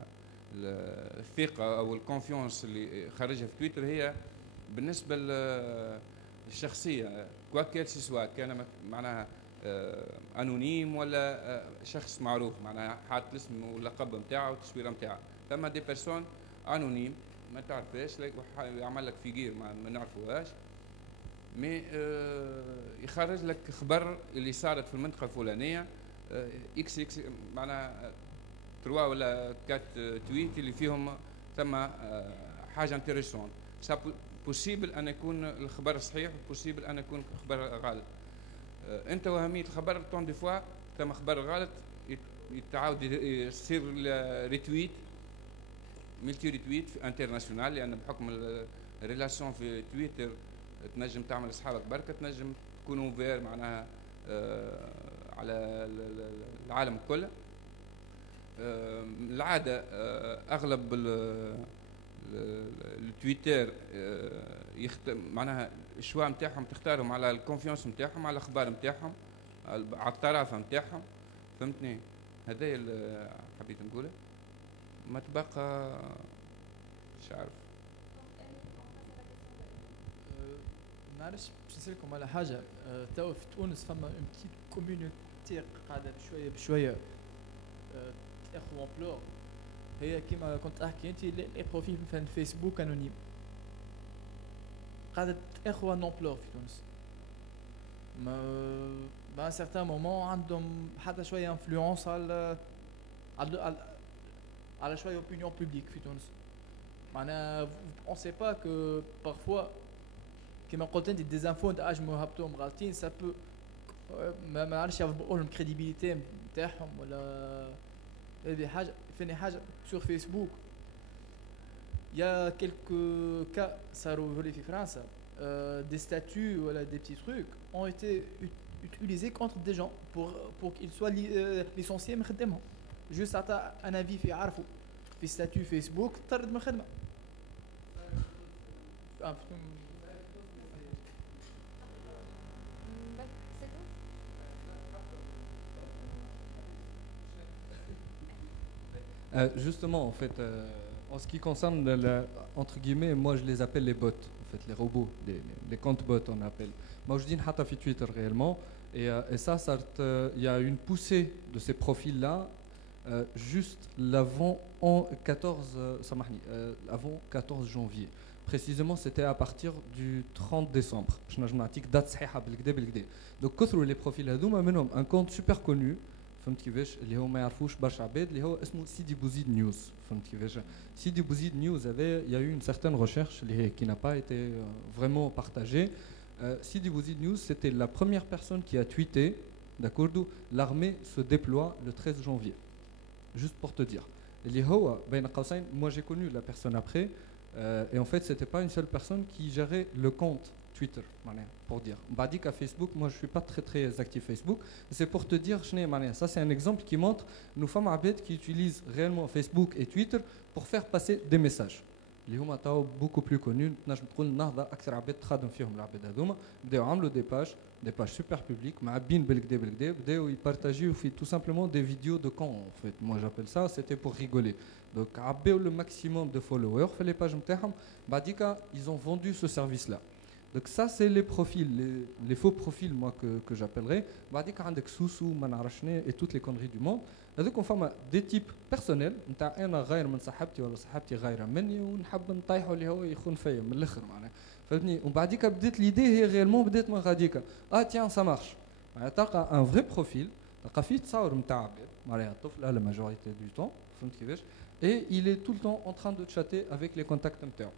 الثقه او الكونفيونس اللي خرجها في تويتر. هي بالنسبه للشخصيه كواكيل سوا كان معناها انونيم ولا شخص معروف معناها حاط الاسم واللقب نتاعو والتصويره نتاعو. ثم دي بيرسون انونيم ما تعرفهاش يعمل لك فيجير ما نعرفوهاش مي يخرج لك خبر اللي صارت في المنطقه الفلانيه اكس اكس معناها 3 ولا 4 تويت اللي فيهم ثم حاجه انتريسون. سا بوسيبل ان يكون الخبر صحيح وبوسيبل ان يكون خبر غلط. انت واهميه الخبر طون دي فوا ثم خبر غلط يتعاود يصير ريتويت ملتي ريتويت في انترناسيونال لان بحكم الريلاسيون في تويتر تنجم تعمل اصحابك بركه تنجم تكون اوفير معناها على العالم كله. العاده اغلب التويتر معناها الشوا نتاعهم تختارهم على الكونفيونس نتاعهم على الاخبار نتاعهم على الطرافه نتاعهم فهمتني. هذا اللي حبيت نقوله. ما تبقى مش عارف معلش باش نسالكم على حاجه. توا في تونس فما اون بتيت كوميونيتي قاعده بشويه بشويه تاخذ امبلور. هي كيما كنت احكي انت لي بروفيل مثلا فيسبوك انونيم قاعده تاخذ ان امبلور في تونس. ما سارتان مومون عندهم حتى شويه انفلونس على شويه اوبينيون بوبليك في تونس. معناها اون سي با كو بارفوا كيما قلت انت دي زانفو اجمو هبطوهم غالطين سا بو ما نعرفش يعرفوا لهم كريديبيليتي نتاعهم ولا هذه حاجه. فاني حاجه سور فيسبوك يا كيلكو كا صاروا في فرنسا des statuts ou des petits trucs ont été utilisés contre des gens pour qu'ils soient licenciés من خدمهم. juste عطى un avis في عرفوا في statut فيسبوك طرد من الخدمه. Justement, en fait, en ce qui concerne, entre guillemets, moi je les appelle les bots, en fait, les robots, les comptes bots on appelle. Moi je dis Hata fi Twitter réellement, et ça, il y a une poussée de ces profils-là, juste l'avant avant 14 janvier. Précisément, c'était à partir du 30 décembre. Je n'ai pas date صحيحة بالكدا بالكدا. Donc, كثروا les profils هذوما منهم un compte super connu. فهمت كيفاش اللي هو ما يعرفوش برشا عباد اللي هو اسمه سيدي بوزيد نيوز. فهمت كيفاش سيدي بوزيد نيوز هذا il y a eu une certaine recherche qui n'a pas été vraiment partagée. Sidi Bouzid News, c'était la première personne qui a tweeté, d'accord, d'où l'armée se déploie le 13 janvier. Juste pour te dire. Moi j'ai connu la personne après, et en fait c'était pas une seule personne qui gérait le compte Twitter, pour dire. Bah dit qu'à Facebook, moi je suis pas très actif Facebook. C'est pour te dire, ça c'est un exemple qui montre nos femmes abed qui utilisent réellement Facebook et Twitter pour faire passer des messages. اللي هما تاو beaucoup plus connus. نجم تقول النهضة أكثر عباد تخدم فيهم العباد هذوما بداو عملوا des pages super publiques معبين بالكدا بداو يبارتاجيو في tout simplement des vidéos de camp en fait. Moi j'appelle ça, c'était pour rigoler. Donc عباو le maximum de followers في les pages نتاعهم بعديكا ils ont vendu ce service là. Donc ça c'est les profils, les faux profils moi que j'appellerais. بعديك عندك سوسو ما نعرفش et toutes les conneries du monde. هذوك فما دي تيب بيرسونيل نتاع انا غير من صاحبتي ولا صاحبتي غيره مني ونحب نطيحوا اللي هو يخون فيا من الاخر معناها فهمتني. ومن بعديك بدات ليدي هي غيرمون بدات من غاديك تيان سا مارش معناها تلقى ان فري بروفيل تلقى فيه تصاور نتاع عباد معناها الطفل لا ماجوريتي دو طون فهمت كيفاش et il est tout le temps en train de chatter avec les contacts نتاعو.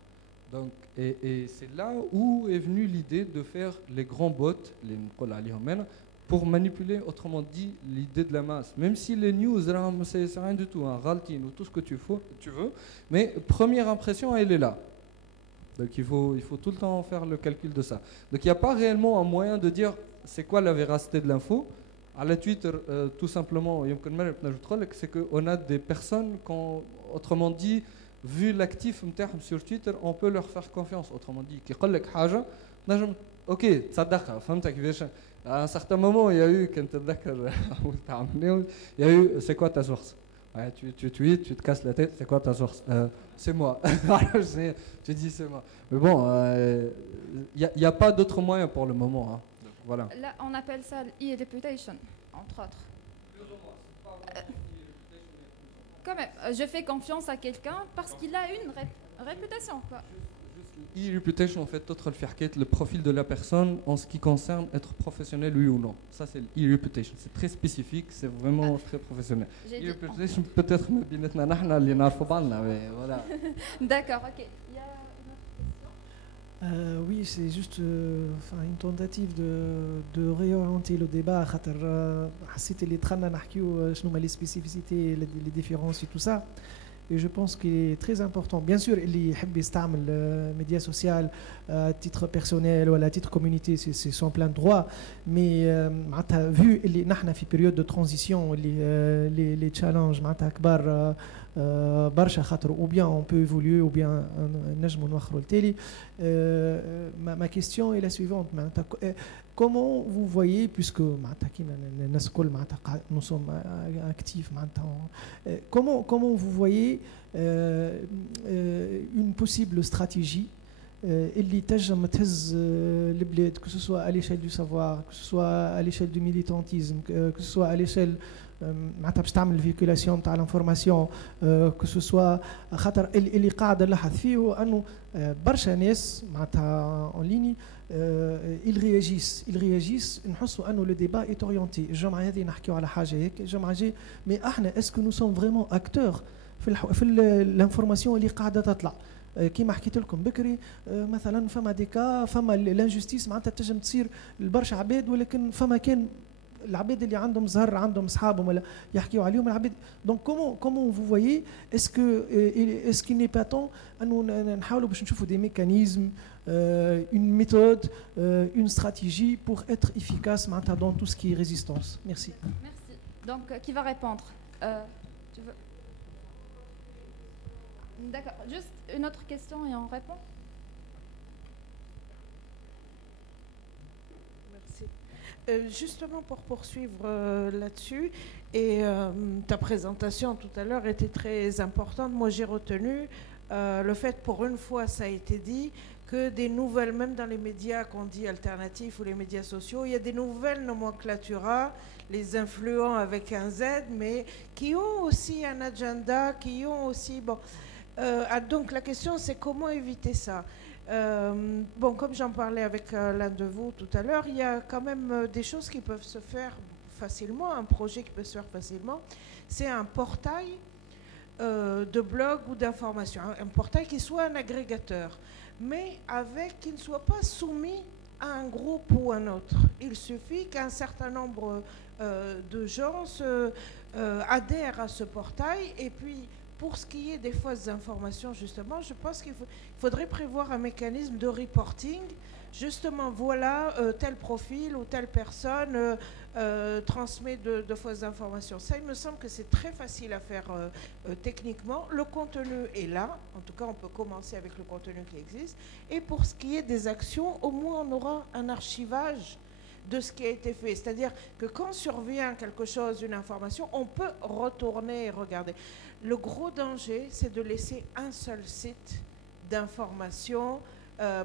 Donc et c'est là où est venue l'idée de faire les grands bots les نقول عليهم انا pour manipuler, autrement dit, l'idée de la masse. Même si les news, c'est rien du tout, hein, Raltine ou tout ce que tu veux, mais première impression, elle est là. Donc il faut tout le temps faire le calcul de ça. Donc il n'y a pas réellement un moyen de dire c'est quoi la véracité de l'info. À la Twitter, tout simplement, c'est qu'on a des personnes, autrement dit, vu l'actif sur Twitter, on peut leur faire confiance. Autrement dit, qui dit quelque ok, ça d'accord, à un certain moment, il y a eu, quand il y a eu, c'est quoi ta source? Ouais, tu tweets, tu te casses la tête, c'est quoi ta source? C'est moi. Tu dis c'est moi. Mais bon, il n'y a pas d'autre moyen pour le moment. Hein. Donc, voilà. Là, on appelle ça l'e-reputation, entre autres. Quand même, je fais confiance à quelqu'un parce qu'il a une réputation, quoi. E-reputation, en fait, le profil de la personne en ce qui concerne être professionnel, oui ou non. Ça, c'est l'e-reputation. C'est très spécifique, c'est vraiment très professionnel. E-reputation, peut-être, mais voilà. D'accord, ok. Il y a une autre question? Oui, c'est juste une tentative de réorienter le débat. حسيت اللي دخلنا نحكيو شنو هما les spécificités, les différences et tout ça. Et je pense qu'il est très important. Bien sûr, اللي يحب يستعمل médias sociaux à titre personnel ou à titre communauté, c'est son plein droit. Mais vu اللي نحن في période de transition, les challenges معناتها كبار برشا خاطر ou bien on peut évoluer ou bien نجموا نوخروا التالي. Ma question est la suivante. Comment vous voyez, puisque nous sommes actifs maintenant, comment vous voyez une possible stratégie اللي تنجم تهز البلاد, que ce soit à l'échelle du savoir, que ce soit à l'échelle du militantisme, que ce soit à l'échelle معناتها باش تعمل فيكولاسيون تاع الانفورماسيون, que ce soit خاطر اللي قاعد نلاحظ فيه هو انه برشا ناس معناتها اون ليني ils réagissent نحسوا انه le débat est orienté. الجمعه هذه نحكيو على حاجه هيك, الجمعه جاي مي احنا اسكو نو سوم فريمون اكتور في الانفورماسيون اللي قاعده تطلع. كيما حكيت لكم بكري مثلا فما ديكا فما لانجستيس معناتها تنجم تصير لبرشا عباد, ولكن فما كان العباد اللي عندهم زهر عندهم اصحابهم ولا يحكيوا عليهم العباد. دونك كومون vous voyez, est-ce qu'il n'est pas temps انه نحاولوا باش نشوفوا des mécanismes, une méthode, une stratégie pour être efficace معناتها dans tout ce qui est résistance. Merci. Merci. Donc qui va répondre? Tu veux? D'accord. Juste une autre question et on répond. Justement pour poursuivre là-dessus, et ta présentation tout à l'heure était très importante. Moi j'ai retenu le fait, pour une fois ça a été dit, que des nouvelles, même dans les médias qu'on dit alternatifs ou les médias sociaux, il y a des nouvelles nomenclaturas, les influents avec un Z, mais qui ont aussi un agenda, qui ont aussi... Bon, donc la question c'est comment éviter ça. Bon, comme j'en parlais avec l'un de vous tout à l'heure, il y a quand même des choses qui peuvent se faire facilement, un projet qui peut se faire facilement. C'est un portail de blog ou d'information, un portail qui soit un agrégateur, mais qui ne soit pas soumis à un groupe ou un autre. Il suffit qu'un certain nombre de gens adhèrent à ce portail, et puis pour ce qui est des fausses informations, justement, je pense qu'il faudrait prévoir un mécanisme de reporting. Justement, voilà, tel profil ou telle personne transmet de fausses informations. Ça, il me semble que c'est très facile à faire techniquement. Le contenu est là. En tout cas, on peut commencer avec le contenu qui existe. Et pour ce qui est des actions, au moins, on aura un archivage de ce qui a été fait. C'est-à-dire que quand survient quelque chose, une information, on peut retourner et regarder. Le gros danger, c'est de laisser un seul site d'information.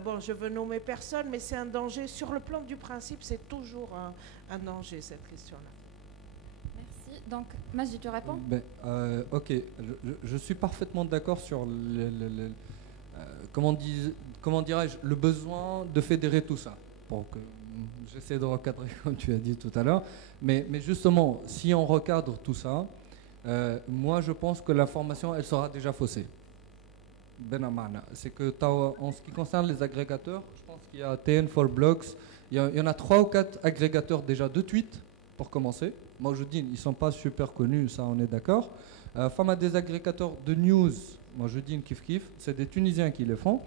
Bon, je veux nommer personne, mais c'est un danger. Sur le plan du principe, c'est toujours un danger, cette question-là. Merci. Donc, Majid, tu réponds? Ok, je suis parfaitement d'accord sur comment dirais-je, le besoin de fédérer tout ça. Pour que j'essaie de recadrer comme tu as dit tout à l'heure, mais justement, si on recadre tout ça, moi je pense que l'information elle sera déjà faussée. C'est que en ce qui concerne les agrégateurs, je pense qu'il y a TN for Blogs, il y en a 3 ou 4 agrégateurs déjà de tweets pour commencer. Moi je dis ils sont pas super connus, ça on est d'accord. Fama des agrégateurs de news, moi je dis kiff kiff, c'est des Tunisiens qui les font.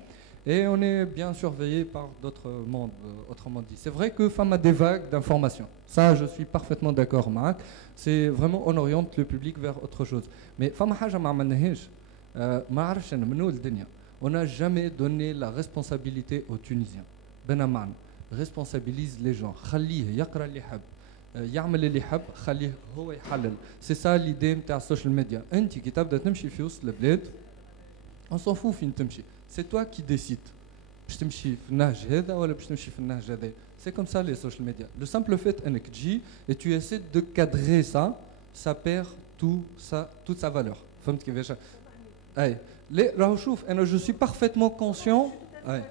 Et on est bien surveillé par d'autres mondes, autrement dit. C'est vrai que femme a des vagues d'informations. Ça, je suis parfaitement d'accord, Marc. C'est vraiment, on oriente le public vers autre chose. Mais femme on n'a jamais donné la responsabilité aux Tunisiens. Benaman responsabilise les gens. يعمل اللي يحب خليه هو يحلل. سي سا ليدي نتاع السوشيال ميديا. انت كي تبدا تمشي في وسط البلاد اون سون فو فين تمشي، سي توا كي ديسيد باش تمشي في النهج هذا ولا باش تمشي في النهج هذا. سي كوم سا لي سوشيال ميديا. لو سامبل فيت انك تجي et tu essaies de cadrer ça perd toute sa valeur. فهمت كيفاش؟ اي لي راهو شوف انا جو سوي بارفيتمون كونسيون. اي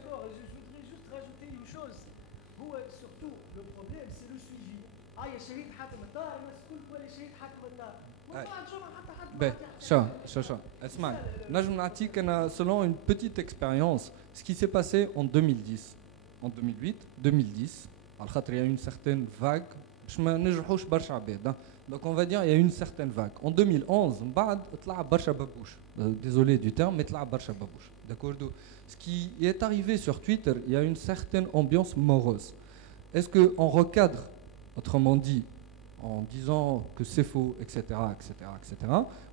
Ben, اسمعني نجم نعطيك أنا selon une petite expérience ce qui s'est passé en 2010 en 2008 2010 على خاطر il y a une certaine vague باش ما نجرحوش برشا عباد. Donc on va dire il y a une certaine vague. En 2011 من بعد طلع برشا بابوش. Désolé du terme mais طلع برشا بابوش. D'accord. Ce qui est arrivé sur Twitter, il y a une certaine ambiance morose. Est-ce que on recadre, autrement dit, en disant que c'est faux, etc., etc., etc.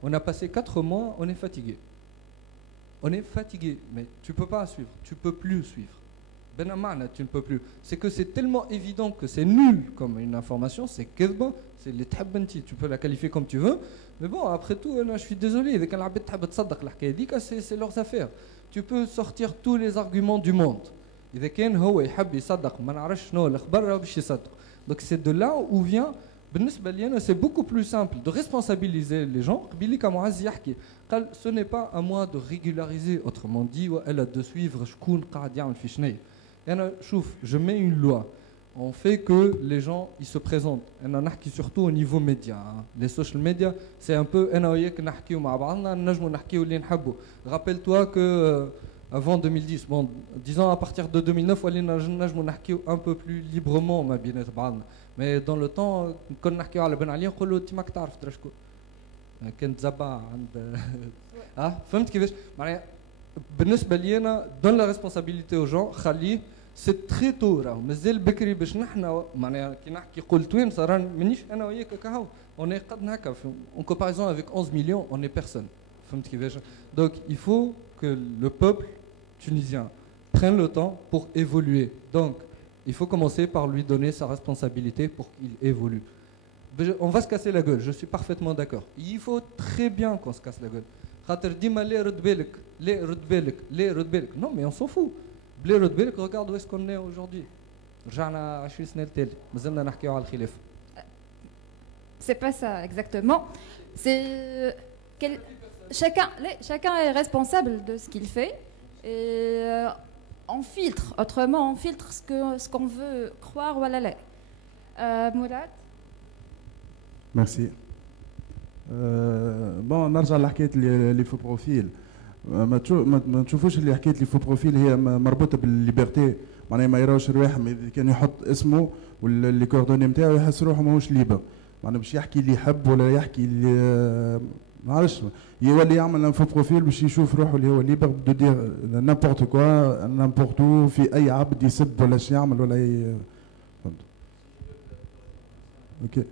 On a passé 4 mois, on est fatigué. On est fatigué, mais tu ne peux pas suivre, tu ne peux plus suivre. Ben amana, tu ne peux plus. C'est que c'est tellement évident que c'est nul comme une information, c'est kedba, c'est les thabbanti, tu peux la qualifier comme tu veux. Mais bon, après tout, je suis désolé, c'est leurs affaires. Tu peux sortir tous les arguments du monde. Donc c'est de là où vient. C'est beaucoup plus simple de responsabiliser les gens. Ce n'est pas à moi de régulariser, autrement dit, de suivre. Je mets une loi. On fait que les gens ils se présentent. Surtout au niveau média. Les social media, c'est un peu. Rappelle-toi que avant 2010, bon, disons à partir de 2009, on a un peu plus librement. Mais dans le temps, quand on a على بن علي نقولوا انت ماك تعرف ترى شكون كنت زبا عند فهمت كيفاش معناها بالنسبه لي انا دون لا ريسبونسابيلتي او جون خليه سي تري تو راهو مازال بكري باش نحنا معناها كي نحكي قلت وين صار مانيش انا وياك كهو اون قدنا هكا اون كومباريزون افيك 11 مليون اون بيرسون فهمت كيفاش دونك il faut que le peuple tunisien prenne le temps pour évoluer. Donc il faut commencer par lui donner sa responsabilité pour qu'il évolue. On va se casser la gueule, je suis parfaitement d'accord. Il faut très bien qu'on se casse la gueule. Non mais on s'en fout. Regarde où est-ce qu'on est aujourd'hui. C'est pas ça exactement. C'est chacun est responsable de ce qu'il fait. Et on filtre, autrement on filtre ce qu'on veut croire ou à la lettre. Mourad. Merci. Bon, نرجع لحكاية اللي في بروفيل. ما تشوفوش اللي حكاية اللي في بروفيل هي مربوطة بالليبرتي، معناها ما يراوش الواحد إذا كان يحط اسمه ولا اللي كوردوني نتاعو يحس روحه ماهوش ليبر، معناها باش يحكي اللي يحب ولا يحكي اللي ما عرفش يولي يعمل ان فو بروفيل باش يشوف روحه اللي هو ليبر بدو دير نامبورت كوا نامبورتو في اي عبد يسب ولا شي يعمل ولا فهمت. اوكي.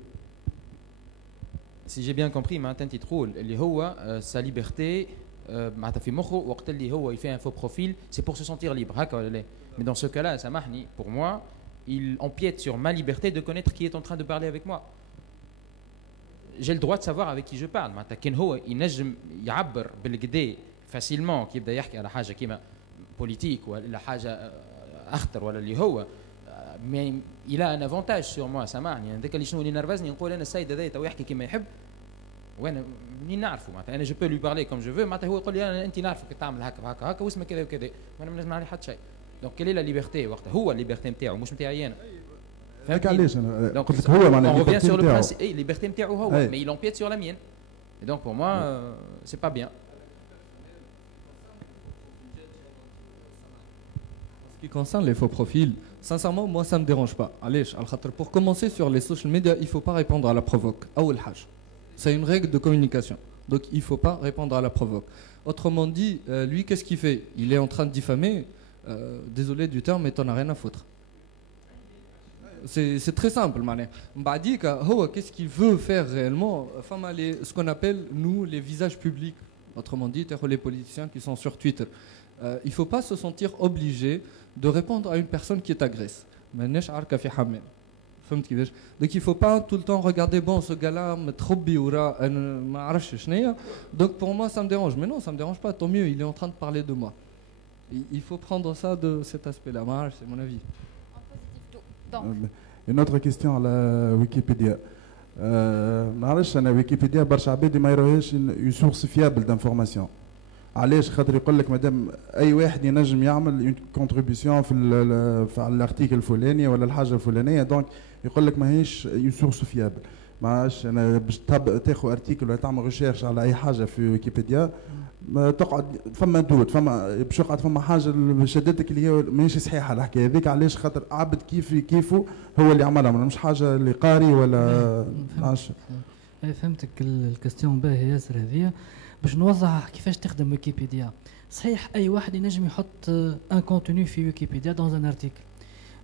Si j'ai bien compris معناتها انت تقول اللي هو sa liberté معناتها في مخه وقت اللي هو يفي ان فو بروفيل c'est pour se sentir libre هكا ولا لا؟ Mais dans ce cas-là, سامحني, pour moi, il empiète sur ma liberté de connaître qui est en train de parler avec moi. J'ai le droit de savoir avec qui je parle. معناتها كان هو ينجم يعبر بالكدا facilement كي يبدا يحكي على حاجه كيما بوليتيك ولا حاجه اخطر ولا اللي هو mais il a un avantage sur moi سامحني. هذاك اللي شنو اللي نرفزني نقول انا السيد هذا تو يحكي كيما يحب وانا منين نعرفه معناتها انا جو بو لو بارلي كوم جو فو معناتها هو يقول لي انت نعرفك تعمل هكا وهكا هكا واسمك كذا وكذا وانا ما نجم نعرف حتى شيء. دونك كلي لا ليبرتي وقتها هو الليبرتي نتاعو مش نتاعي انا. هيك علاش انا قلت لك هو معناها on revient sur le principe اي ليبرتي نتاعو هو mais il empiète sur la mienne et donc pour moi c'est pas bien. Ce qui concerne les faux profils, sincèrement, moi ça ne me dérange pas. Allez, pour commencer sur les social media, il ne faut pas répondre à la provoque. C'est une règle de communication. Donc il ne faut pas répondre à la provoque. Autrement dit, lui, qu'est-ce qu'il fait? Il est en train de diffamer. Désolé du terme, mais t'en as rien à foutre. C'est très simple. Qu'est-ce qu'il veut faire réellement? Ce qu'on appelle, nous, les visages publics. Autrement dit, les politiciens qui sont sur Twitter. Il ne faut pas se sentir obligé de répondre à une personne qui t'agresse. فهمت كيفاش؟ دونك il faut pas tout le temps regarder bon ce gars-là متخبي وراه انا ما عرفش شنيا. Donc pour moi ça me dérange. Mais non, ça me dérange pas. Tant mieux, il est en train de parler de moi. Il faut prendre ça de cet aspect-là. Moi, c'est mon avis. Donc. Une autre question à la Wikipédia. معلش انا ويكيبيديا برشا عباد ما يراوهاش une source fiable d'information. علاش؟ خاطر يقول لك مادام اي واحد ينجم يعمل اون كونتريبيسيون في الارتيكل الفلاني ولا الحاجه الفلانيه، دونك يقول لك ماهيش اون سورس فيابل. معلش انا باش تاخذ ارتيكل ولا تعمل ريشيرش على اي حاجه في ويكيبيديا تقعد فما دود باش يقعد فما حاجه شدتك اللي هي ماهيش صحيحه الحكايه هذيك. علاش؟ خاطر عبد كيفه هو اللي عملها، مش حاجه اللي قاري ولا معلش. فهمتك الكاستيون باهي ياسر هذيا. باش نوضح كيفاش تخدم ويكيبيديا. صحيح اي واحد ينجم يحط ان كونتوني في ويكيبيديا دون ان ارتيكل،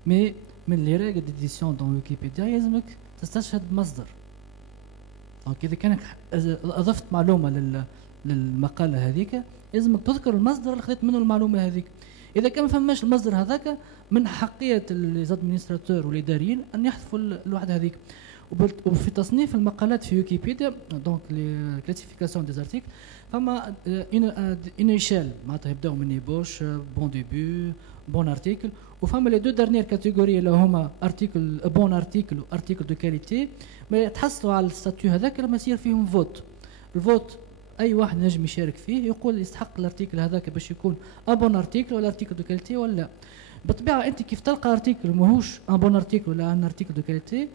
مي من لي ريغل ديديسيون دون ويكيبيديا يلزمك تستشهد بمصدر. دونك اذا كانك اضفت معلومه للمقاله هذيك يلزمك تذكر المصدر اللي خذيت منه المعلومه هذيك. اذا كان ما فماش المصدر هذاك من حقيه ليزادمينستراتور والاداريين ان يحذفوا الوحده هذيك. وفي تصنيف المقالات في ويكيبيديا دونك لي كلاسيفيكاسيون دي زارتيكل فما اون ايشيل معناتها يبداو من ايبوش بون ديبي بون ارتيكل، وفما لي دو دارنيير كاتيجوري اللي هما ارتيكل بون ارتيكل وارتيكل دو كاليتي. ما يتحصلوا على الستاتيو هذاك لما يصير فيهم فوت. الفوت اي واحد نجم يشارك فيه يقول يستحق الارتيكل هذاك باش يكون ان بون ارتيكل ولا ارتيكل دو كاليتي ولا لا. بالطبيعه انت كيف تلقى ارتيكل ماهوش ان بون ارتيكل ولا ان ارتيكل دو كاليتي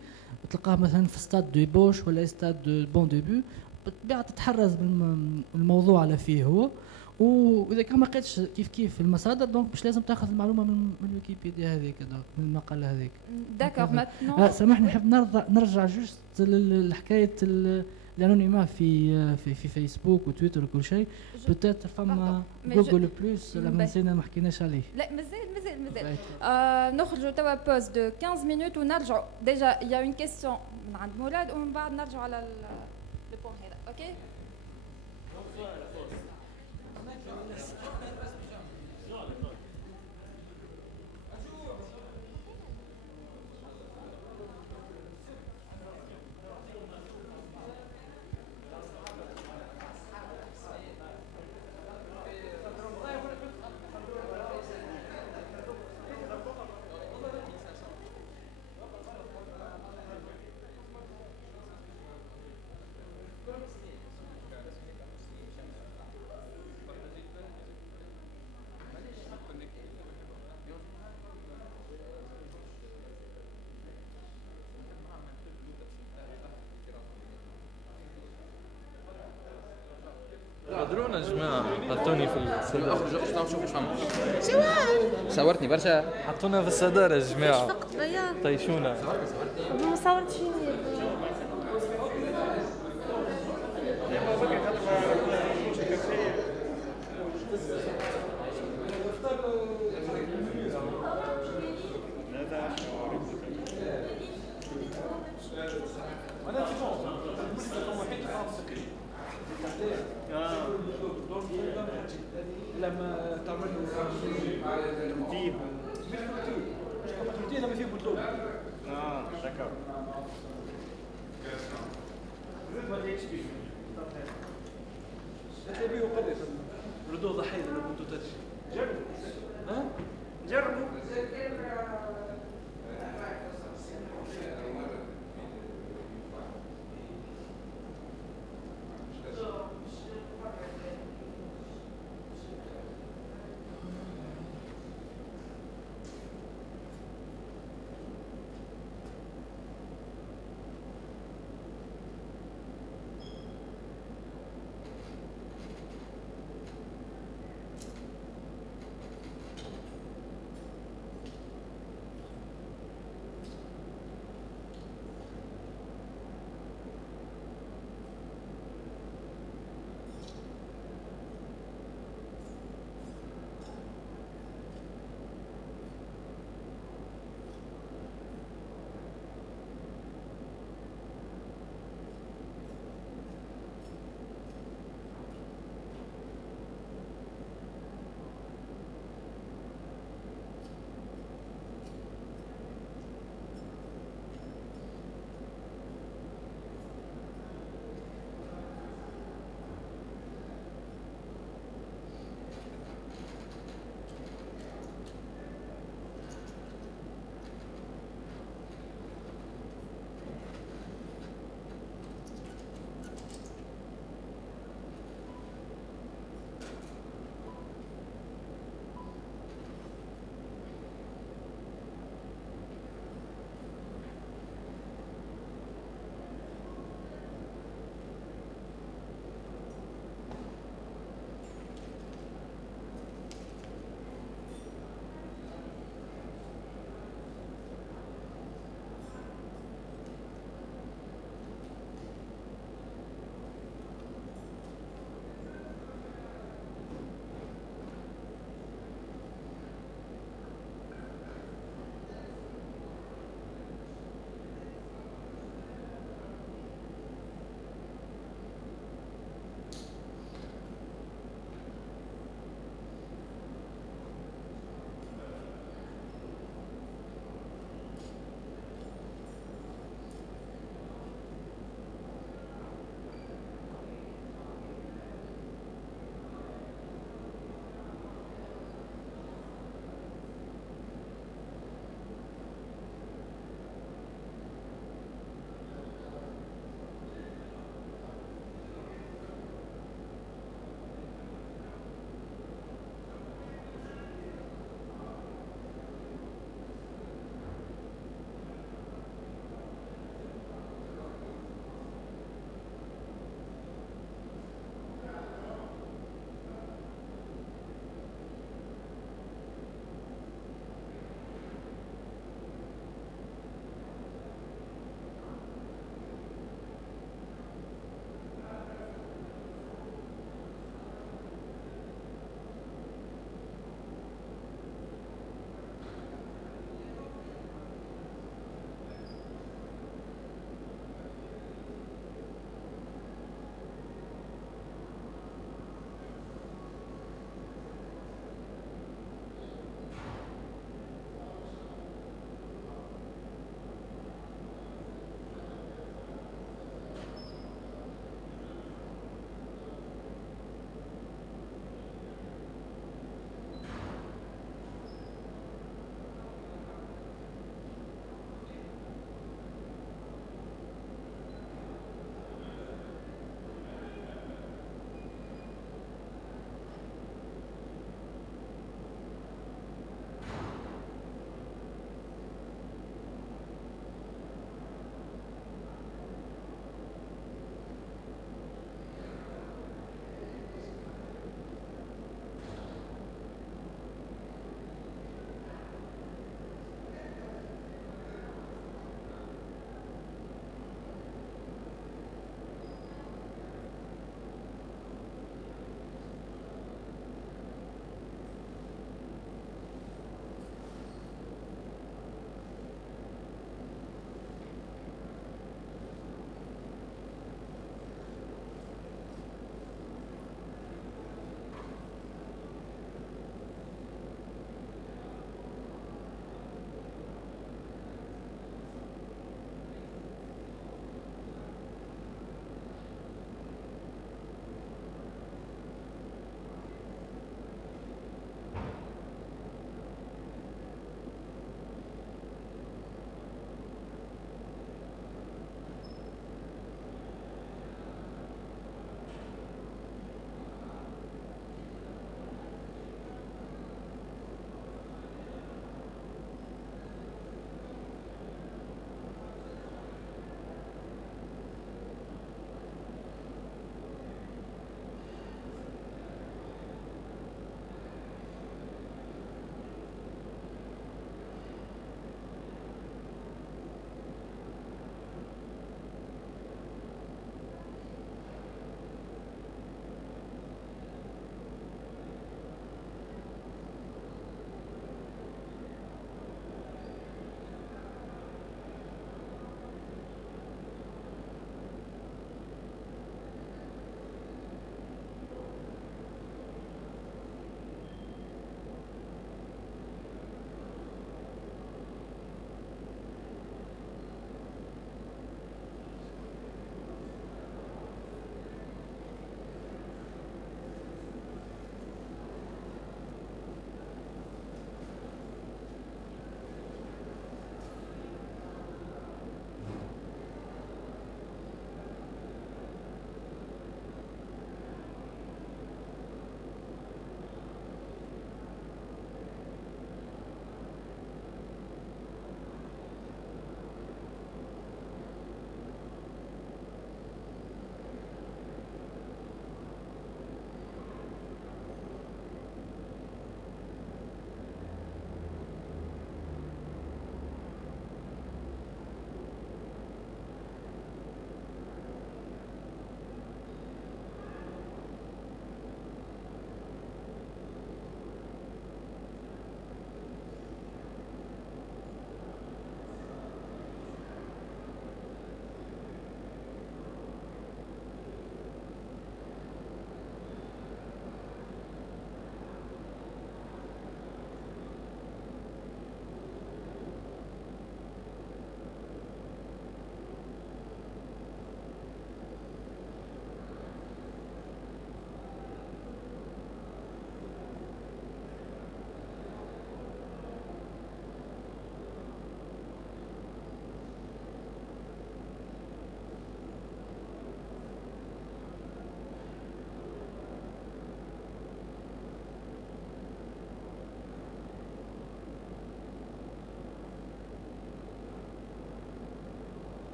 تلقاه مثلا في ستاد دو بوش ولا ستاد دو بون ديبي، بالطبيعه تتحرز بالموضوع على فيه هو. واذا كان ما لقيتش كيف المصادر دونك مش لازم تاخذ المعلومه من ويكيبيديا هذيك دونك من المقاله هذيك. داكور ماتنون سامحني نحب نرجع جوست لحكايه الانونيما في فيسبوك وتويتر وكل شيء. بوتيتر فما جوجل بلوس لما نسينا ما حكيناش عليه. لا مازال نخرجوا توا بوز دو 15 مينوت ونرجعوا. ديجا يا اون كيستيون من عند مولاد ومن بعد نرجعوا على لو بون هذا. اوكي قدرونا يا جماعه حطوني في الصدارة. اخرج نشوف ايش فهمت. صورتني برشا. حطونا في الصدارة يا جماعه. طيشونا. ما صورتش فيني. لما تعمل له تنظيم لما فيه بطول d'accord تبيه قدس ردوا ضحيه لو كنتوا تدري جربوا جربوا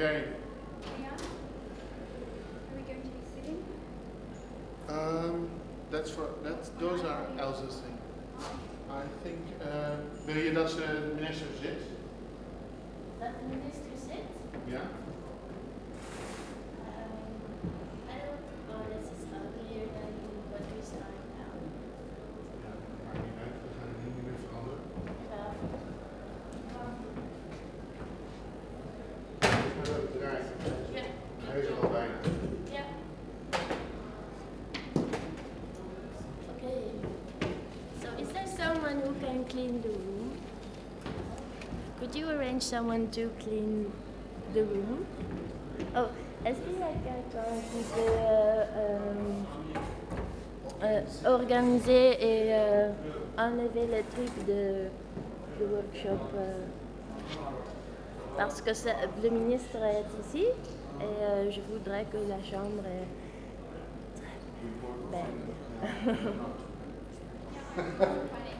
Hungarian. Are we going to be sitting? Those are Elsa's things. I think, wil je dat de minister zit? Dat de minister zit? Ja. I don't know, this is uglier than what we started now. Ja, dat maakt niet uit, we gaan het niet meer veranderen. Ja. Draai. Ja. Hij is er al bijna. Ja. Okay. So is there someone who can clean the room? Could you arrange someone to clean the room? Oh, est-ce qu'il y a quelqu'un qui peut organiser et enlever les trucs de workshop parce que le ministre est ici et je voudrais que la chambre est belle.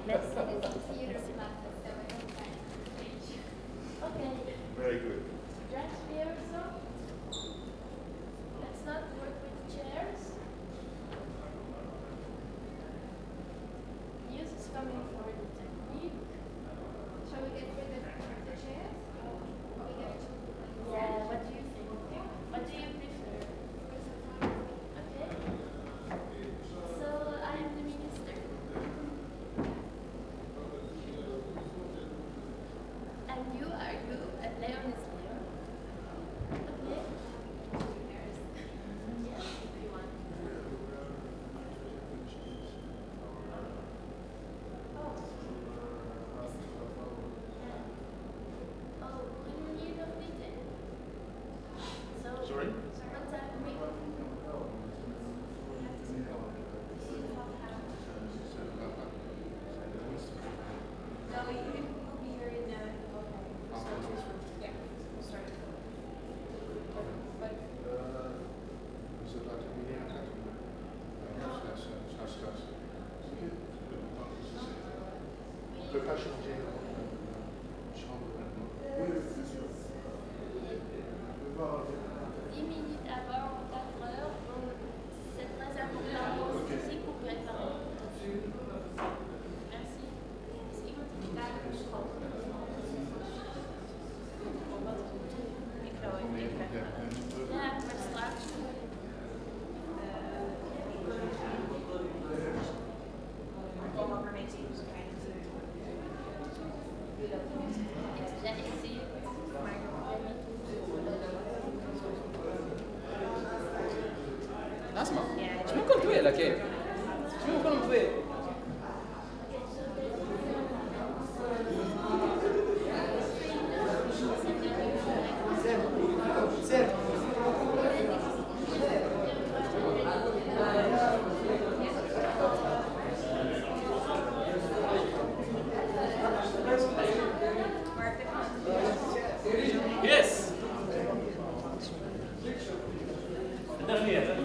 Merci. Okay. Very good. Dress rehearsal. Let's not work with chairs. News is coming for the technique. Shall we get rid of the chairs? Yeah, what do you think? What do you prefer? Okay. So I am the minister. And you are you, and Leon is Leon. Okay. Yeah, if you want. Oh. Yeah. Oh, do you need a meeting? So, Sorry? what time we? No, we will be here in yeah, we'll start. But Is het uit de meneer gaat doen? Straks. Percussion jam. 10 minutes avant 4 heures, c'est très important aussi pour préparer. Merci. Ja, maar straks. Ja, ik zie het, maar ik ben niet اسمع شنو كنت طويلة كيف؟ شنو كنت طويل؟ Yes. الداخلية.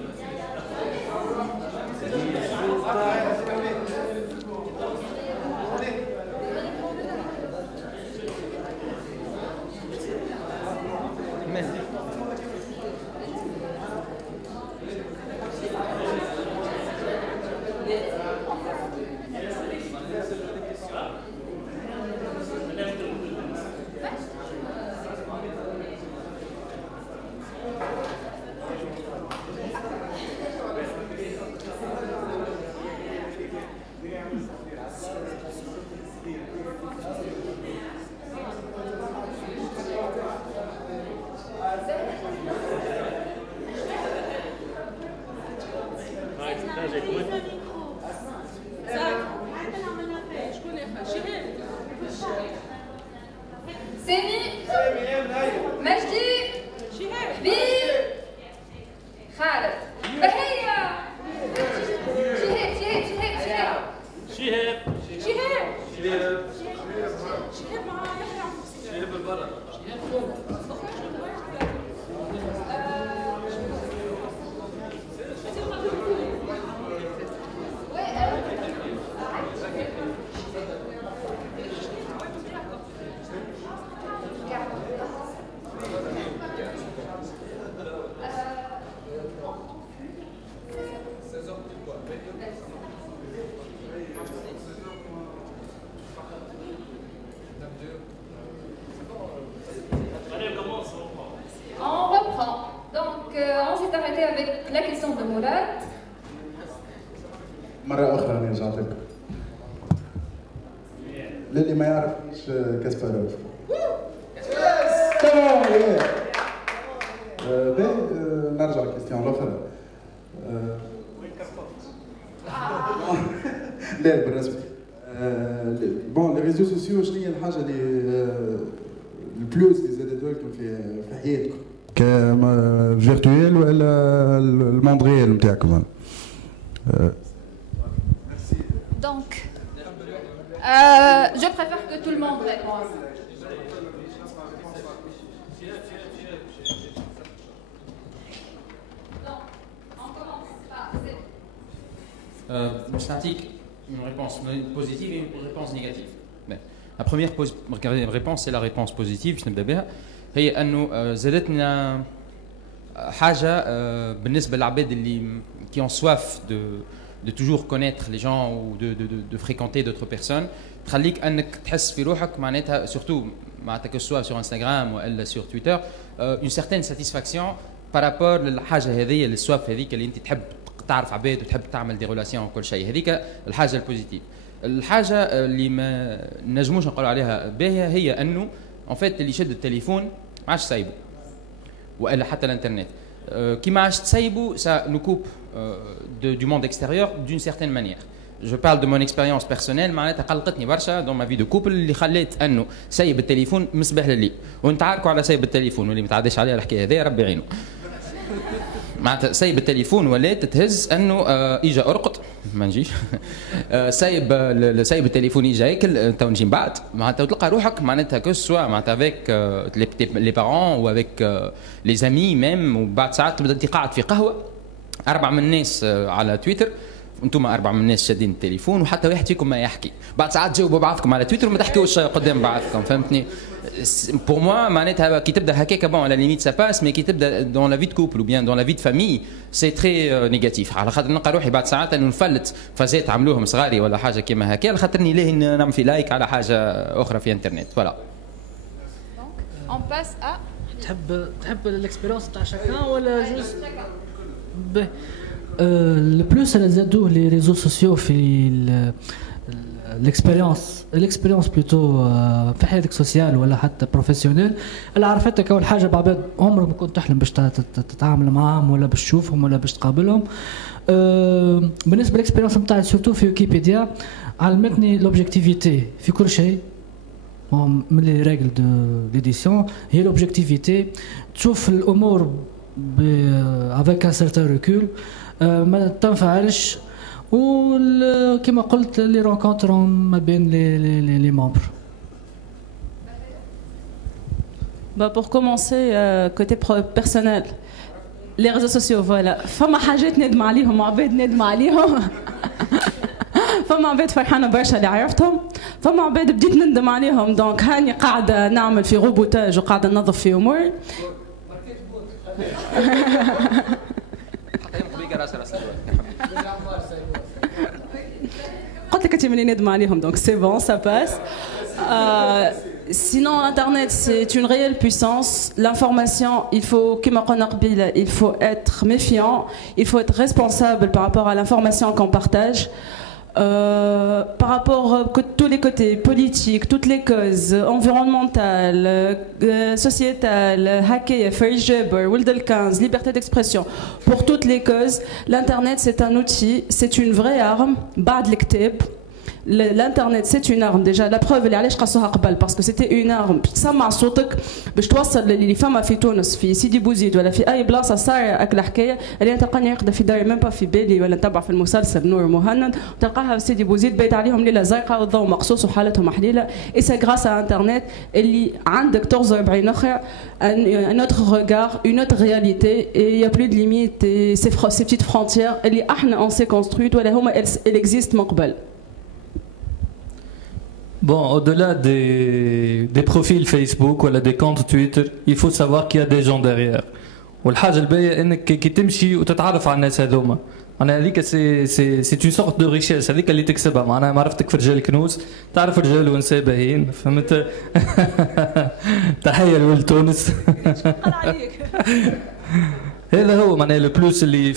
سامي مجدي حبيب خالد بهية شهاب بالبرد مراد. مرة أخرى نرجع لك. للي ما يعرفنيش كاسباروف. نرجع للكيستيون الأخرى. لا بالرسمي. بون لي ريزو سوسيو شنو هي الحاجة اللي البلوس اللي زادت لكم في حياتكم؟ كفيرتويال ولا الموند ريال نتاعكم؟ Donc, je préfère que tout le monde réponde. باش نعطيك une réponse positive et une réponse négative. La première réponse c'est la réponse positive باش نبدا بها هي انه زادتنا حاجه بالنسبه للعباد اللي qui ont soif de toujours connaître les gens ou de fréquenter d'autres personnes تخليك انك تحس في روحك معناتها surtout معناتها que ce soit sur Instagram ou sur Twitter une certaine satisfaction par rapport للحاجه هذه للسواف هذيك اللي انت تحب تعرف عباد وتحب تعمل دي ريلاسيون وكل شيء هذيك الحاجه البوزيتيف. الحاجه اللي ما نجموش نقول عليها باهيه هي انه ان فيت اللي يشد التليفون ما عادش سايبه والا حتى الانترنت كي ما عادش تسايبه سا نو كوب du monde extérieur d'une certaine manière. Je parle de mon expérience personnelle معناتها قلقتني برشا دون ما في دو كوبل اللي خليت انه سايب التليفون مصباح لليل وانت عارفوا على سايب التليفون واللي ما تعداش عليه الحكايه هذه ربي يعينه. معناتها سايب التليفون ولات تهز انه اجا ارقط ما نجيش سايب التليفون اجا ياكل تو نجي من بعد معناتها تلقى روحك معناتها كو سوا معناتها افيك لي بارون و افيك لي زامي ميم وبعد ساعات تبدا انت قاعد في قهوه 4 من الناس على تويتر انتم 4 من الناس شادين التليفون وحتى واحد فيكم ما يحكي بعد ساعات تجاوبوا بعضكم على تويتر وما تحكيوش قدام بعضكم فهمتني. Pour moi, معناتها كي تبدا هكاك bon à la limite ça passe mais كي تبدا dans la vie de couple ou bien dans la vie de famille c'est très négatif على خاطر نلقى روحي بعد ساعات انه نفلت فازات عملوهم صغاري ولا حاجه كيما هكا على خاطرني ليه نعمل في لايك على حاجه اخرى في انترنت فوالا. Donc on passe à تحب الاكسبيريونس تاع شاكان ولا جوست le plus اللي زادوه لي ريزو سوسيو في الاكسبيريونس بلوتو في حياتك سوسيال ولا حتى بروفيسيونيل اللي عرفتك اول حاجه بعباد عمرك ما كنت تحلم باش تتعامل معاهم ولا باش تشوفهم ولا باش تقابلهم. بالنسبه للاكسبيريونس نتاعي سورتو في ويكيبيديا علمتني لوبجيكتيفيتي في كل شيء من لي ريغل دو ليديسيون هي لوبجيكتيفيتي تشوف الامور افيك ان سيرتان ريكول ما تنفعلش وكما قلت لي رونكونتر ما بين لي ممبر. Pour commencer, côté personnel, les réseaux sociaux, voilà. فما حاجات ندم عليهم وعباد ندم عليهم. فما عباد فرحانة برشا اللي عرفتهم، فما عباد بديت نندم عليهم دونك هاني قاعدة نعمل في روبوتاج وقاعدة ننظف في أموري. قلت لك انت منين ندم عليهم دونك سي بون سا باس. Sinon, Internet, c'est une réelle puissance. L'information, il faut être méfiant, il faut être responsable par rapport à l'information qu'on partage. Par rapport à tous les côtés, politiques, toutes les causes, environnementales, sociétales, hacker, Fayjaber, Wildel 15, liberté d'expression, pour toutes les causes, l'Internet c'est un outil, c'est une vraie arme, bad l'ekteb. L'internet c'est une arme déjà la preuve اللي علاش قصوها قبل parce que c'était une arme تسمع صوتك باش توصل اللي فما في تونس في سيدي بوزيد ولا في اي بلاصه صار اكل حكايه اللي تلقاني يقدر في داري ميم با في بالي ولا نتبع في المسلسل نور مهند تلقاها في سيدي بوزيد بيت عليهم ليله زرقاء والضوء مقصوص وحالتهم محليله et c'est grâce à internet اللي عندك تغزر بعين اخر un autre regard une autre réalité et il y a plus de limites et ces petites frontières اللي احنا on s'est construites ولا هما elles existent من قبل. Bon, au-delà des profils Facebook ou des comptes Twitter, il faut savoir qu'il y a des gens derrière. والحاجة الباهية انك كي تمشي وتتعرف على الناس هذوما. معناها هذيك سي اون سورت دو ريشيس هذيك اللي تكسبها معناها معرفتك في رجال كنوز تعرف رجال ونساء باهيين فهمت. تحية لولد تونس. هذا هو معناها لو بلوس اللي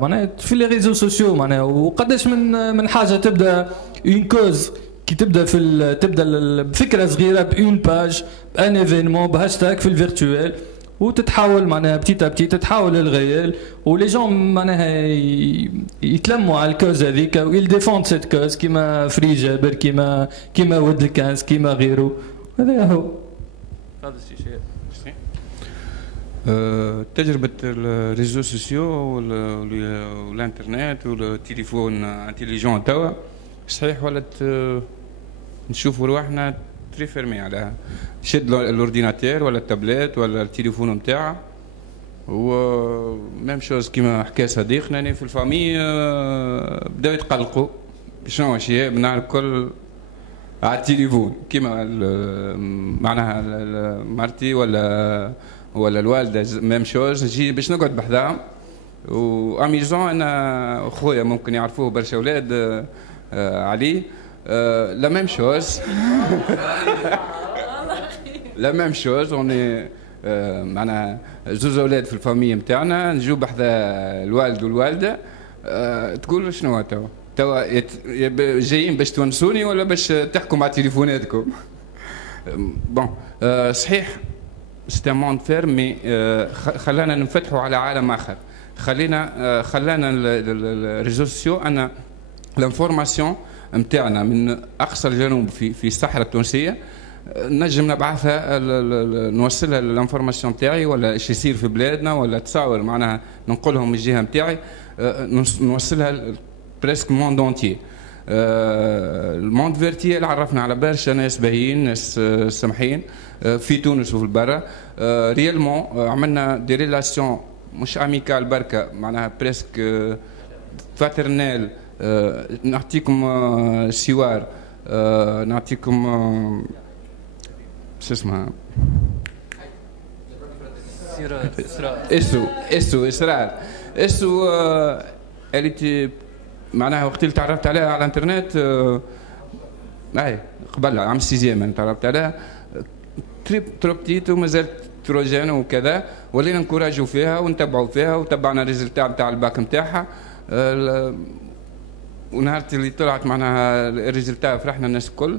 معناها في لي ريزو سوسيو معناها. وقداش من حاجه تبدا اون كوز كي تبدا تبدا بفكره صغيره بون باج بان ايفينمون بهاشتاج في الفيرتوال وتتحول معناها بتيتا تتحول للغيال ولي جون معناها يتلموا على الكوز هذيك ويل ديفوند سيت كوز كيما فري جابر كيما ود الكانس كيما غيره. هذا هو هذا الشيء. تجربة الريزو سوسيو والانترنت والتليفون انتيليجون توا صحيح ولات نشوفوا رواحنا تري فيرمي عليها. شد الاورديناتير ولا التابلت ولا التليفون نتاعها و ميم شوز كيما حكى صديقنا في الفامي بداو يتقلقوا شنو اشياء بنعرف الكل على التليفون كيما معناها مرتي ولا الوالده ميم شوز نجي باش نقعد بحذاهم واميزون انا خويا ممكن يعرفوه برشا اولاد علي لا ميم شوز لا ميم شوز اوني معناها زوز اولاد في الفامي نتاعنا نجيو بحذا الوالد والوالده تقول شنو توا جايين باش تونسوني ولا باش تحكوا مع تليفوناتكم. بون صحيح سيت موند فيرمي خلانا نفتحوا على عالم اخر. خلانا الريزو سوسيو انا الانفورماسيون نتاعنا من اقصى الجنوب في الصحراء التونسيه نجم نبعثها نوصلها الانفورماسيون تاعي ولا ايش يصير في بلادنا ولا تصاور معناها ننقلهم من الجهه نتاعي نوصلها بريسك موند اونتيي. الموند فيرتيال عرفنا على برشا ناس باهيين ناس سمحين في تونس وفي البرا. ريالمون عملنا دي ريلاسيون مش اميكال بركه معناها بريسك فاترنال. نعطيكم سوار نعطيكم شو اسمها اسرار اللي معناها وقت اللي تعرفت عليها على الانترنت اي قبل عام السيزيام انا تعرفت عليها ترو بتيت ومازالت تروجين وكذا ولينا نكوراجوا فيها ونتبعوا فيها وتبعنا الريزلتا نتاع الباك نتاعها. ونهار اللي طلعت معناها الريزلتا فرحنا الناس الكل.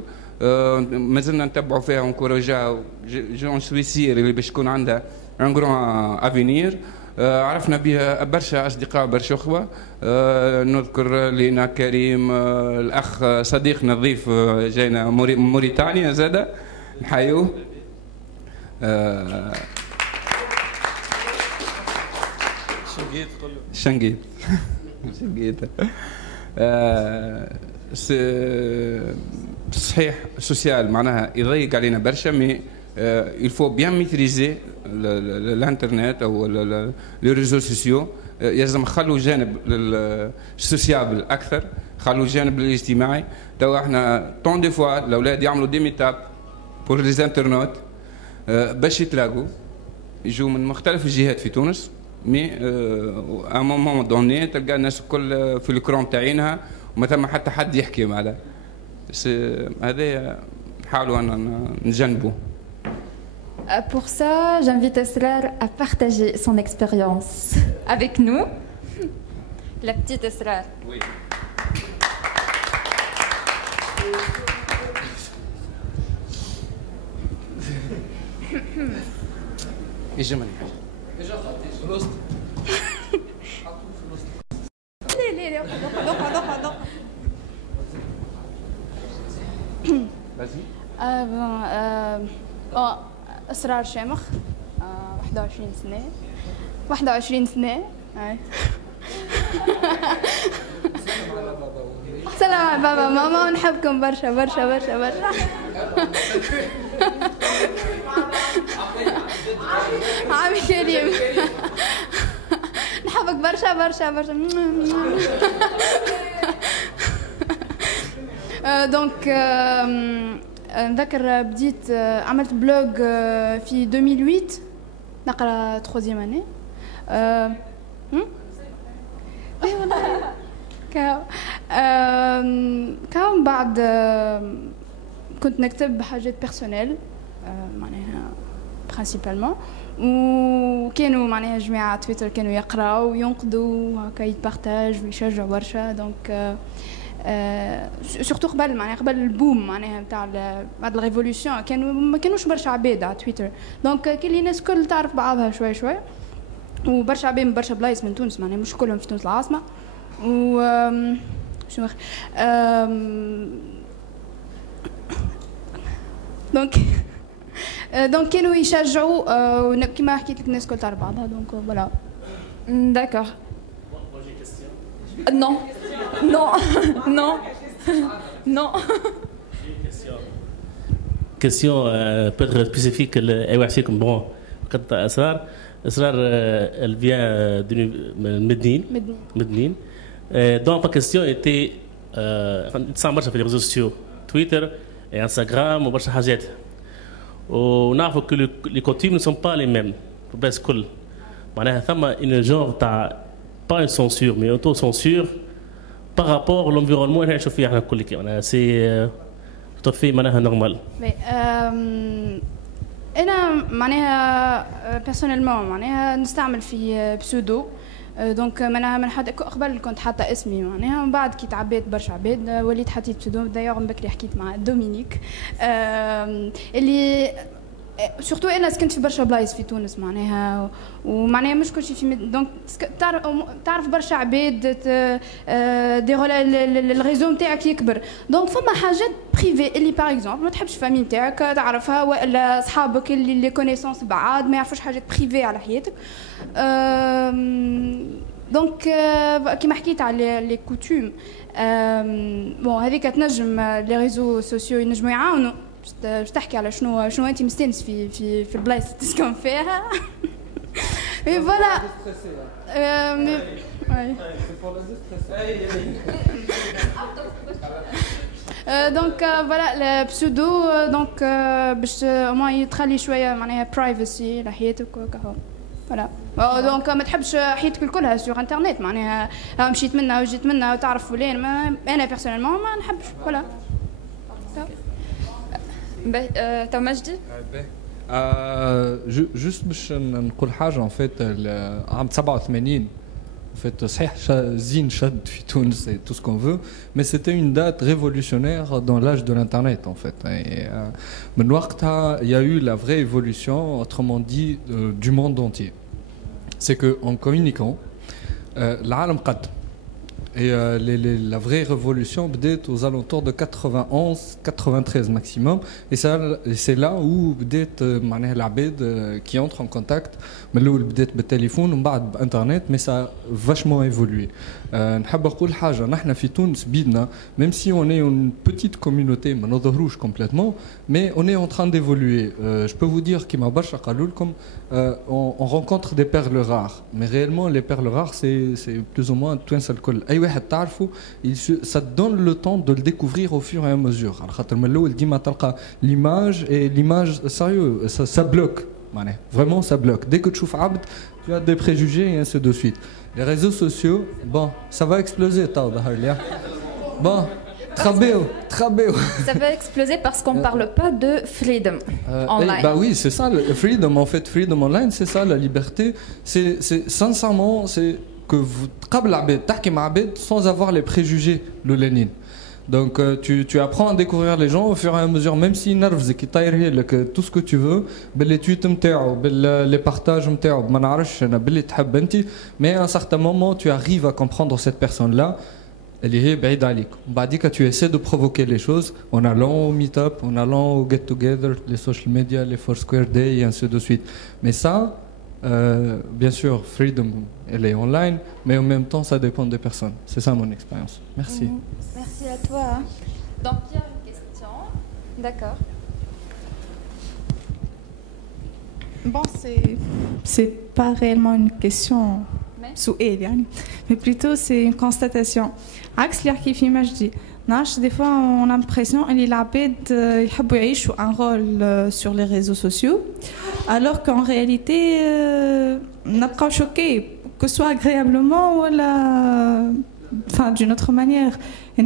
مازلنا نتبعوا فيها ونكوراجاو جون سويسير اللي باش يكون عندها ان غران افينير. عرفنا بها برشا اصدقاء برشا اخوه. نذكر لينا كريم الاخ صديقنا الضيف جاينا موريتانيا زاده نحيوه. شنقيت صحيح سوسيال معناها يضيق علينا برشا مي il faut bien maîtriser الانترنت او لي ريزو سوسيو. لازم نخلوا جانب السوسيابل اكثر خلوا الجانب الاجتماعي. توا احنا طون دي فوا الاولاد يعملوا دي ميتاب بور لي انترنت باش يتلاقوا يجوا من مختلف الجهات في تونس مي ا مومون دوني تلقى الناس الكل في الكرون تاعينها وما ثم حتى حد يحكي معنا. هذا نحاولوا ان نجنبوه. Pour ça, j'invite Esrar à partager son expérience avec nous. La petite Esrar. Oui. يجمعني. ليه اقعد. اسرار شامخ 21 سنه سلام على بابا وماما ونحبكم برشا برشا برشا برشا. عمي كريم نحبك برشا برشا برشا. دونك نذكر بديت عملت بلوج في 2008 نقرا 3 اني. اي والله كان بعد كنت نكتب حاجات بيرسونيل معناها برينسيبالمون وكانوا معناها جماعة تويتر كانوا يقراوا وينقدوا هكا يتبارتاج ويشجعوا برشا دونك سورتو قبل معناها قبل البوم معناها نتاع بعد الريفولوسيون ما كانوش برشا عباد على تويتر دونك كان الناس الكل تعرف بعضها شوي شوي وبرشا عباد من برشا بلايص من تونس معناها مش كلهم في تونس العاصمة و شنو دونك كانوا يشجعوا كيما حكيت لك الناس الكل تعرف بعضها دونك فوالا داكور Non, non, non, non. Question peut-être spécifique à Ouafikum. Bon, quand Asrar, elle vient de Medellin. Donc ma question était, ça marche sur les réseaux sociaux, Twitter et Instagram ou barcha حاجات. On a vu que les contenus ne sont pas les mêmes. بس كل معناها ثم une genre تاع pas une censure, mais auto-censure par rapport à l'environnement اللي نعيشوا فيه احنا الكل كيما سي tout à fait معناها نورمال. أنا معناها بيرسونيلمون معناها نستعمل في بسودو دونك معناها من حد قبل كنت حاطه اسمي معناها ومن بعد كي تعبيت برشا عباد وليت حطيت بسودو دايوغ من بكري حكيت مع دومينيك اللي سورتو انا سكنت في برشا بلايص في تونس معناها ومعناها مش كلشي في دونك تعرف برشا عباد دي الريزو نتاعك يكبر دونك فما حاجات بريفي اللي باغ اكزومبل ما تحبش فامي نتاعك تعرفها ولا صحابك اللي لي كونيسونس بعاد ما يعرفوش حاجات بريفي على حياتك دونك كيما حكيت على لي كوتوم بون هذيك تنجم لي ريزو سوسيو ينجموا يعاونوا باش تحكي على شنو انت مستانس في البلايص اللي تسكن فيها مي فوالا دونك فوالا البسودو دونك باش ما يتخلي شويه معناها برايفسي لحياتك وكهو فوالا دونك ما تحبش حياتك كلها سور انترنت معناها مشيت منها وجيت منها وتعرف فلان انا بيرسونيلمون ما نحبش فوالا تو مجدي جوست باش نقول حاجه ان فيت عام 87 en fait صحيح زين شد في تونس et tout ce qu'on veut mais c'était une date révolutionnaire dans l'âge de l'internet en fait et من وقتها il y a eu la vraie évolution autrement dit du monde entier c'est que en communiquant العالم قدم et la vraie révolution بدات aux alentours de 91-93 maximum et c'est là où بدات معناها العباد qui entrent en contact من الاول بدات بالتليفون ومن بعد بانترنت mais ça a vachement évolué نحب نقول حاجه نحن في تونس بيدنا même si on est une petite communauté ما نظهروش complètement mais on est en train d'évoluer je peux vous dire كيما برشا قالوا لكم on rencontre des perles rares mais réellement les perles rares c'est plus ou moins التوانسه الكل اي واحد تعرفه ça donne le temps de le découvrir au fur et à mesure على خاطر من الاول ديما تلقى l'image et l'image sérieux ça bloque معناها vraiment ça bloque dès que tu trouves عبد tu as des préjugés et ainsi de suite les réseaux sociaux bon ça va exploser تاو ظهر لي bon Trabéo. Ça va exploser parce qu'on ne parle pas de freedom online. Bah oui, c'est ça, le freedom en fait, freedom online, c'est ça, la liberté. C'est sincèrement, c'est que vous تحكي مع عباد sans avoir les préjugés de Lénine. Donc tu apprends à découvrir les gens au fur et à mesure, même si nervzك يطير لك tout ce que tu veux, باللي تويت نتاعو, باللي بارتاج نتاعو, ما نعرفش انا باللي تحب انت, mais à un certain moment tu arrives à comprendre cette personne-là. Elle est بعيد عليك. بعديك tu essaies de provoquer les choses en allant au meet-up, en allant au get-together, les social media, les Foursquare Day et ainsi de suite. Mais ça, bien sûr, freedom, elle est online, mais en même temps, ça dépend des personnes. C'est ça mon expérience. Merci. Merci à toi. Donc, Pierre, une question. D'accord. Bon, c'est pas réellement une question. Mais plutôt c'est une constatation. عكس اللي حكي فيه مجدي نعرفش des fois on a l'impression اللي العباد يحبوا يعيشوا un rôle sur les réseaux sociaux alors qu'en réalité نبقاو choqués que ce soit agréablement ou enfin d'une autre manière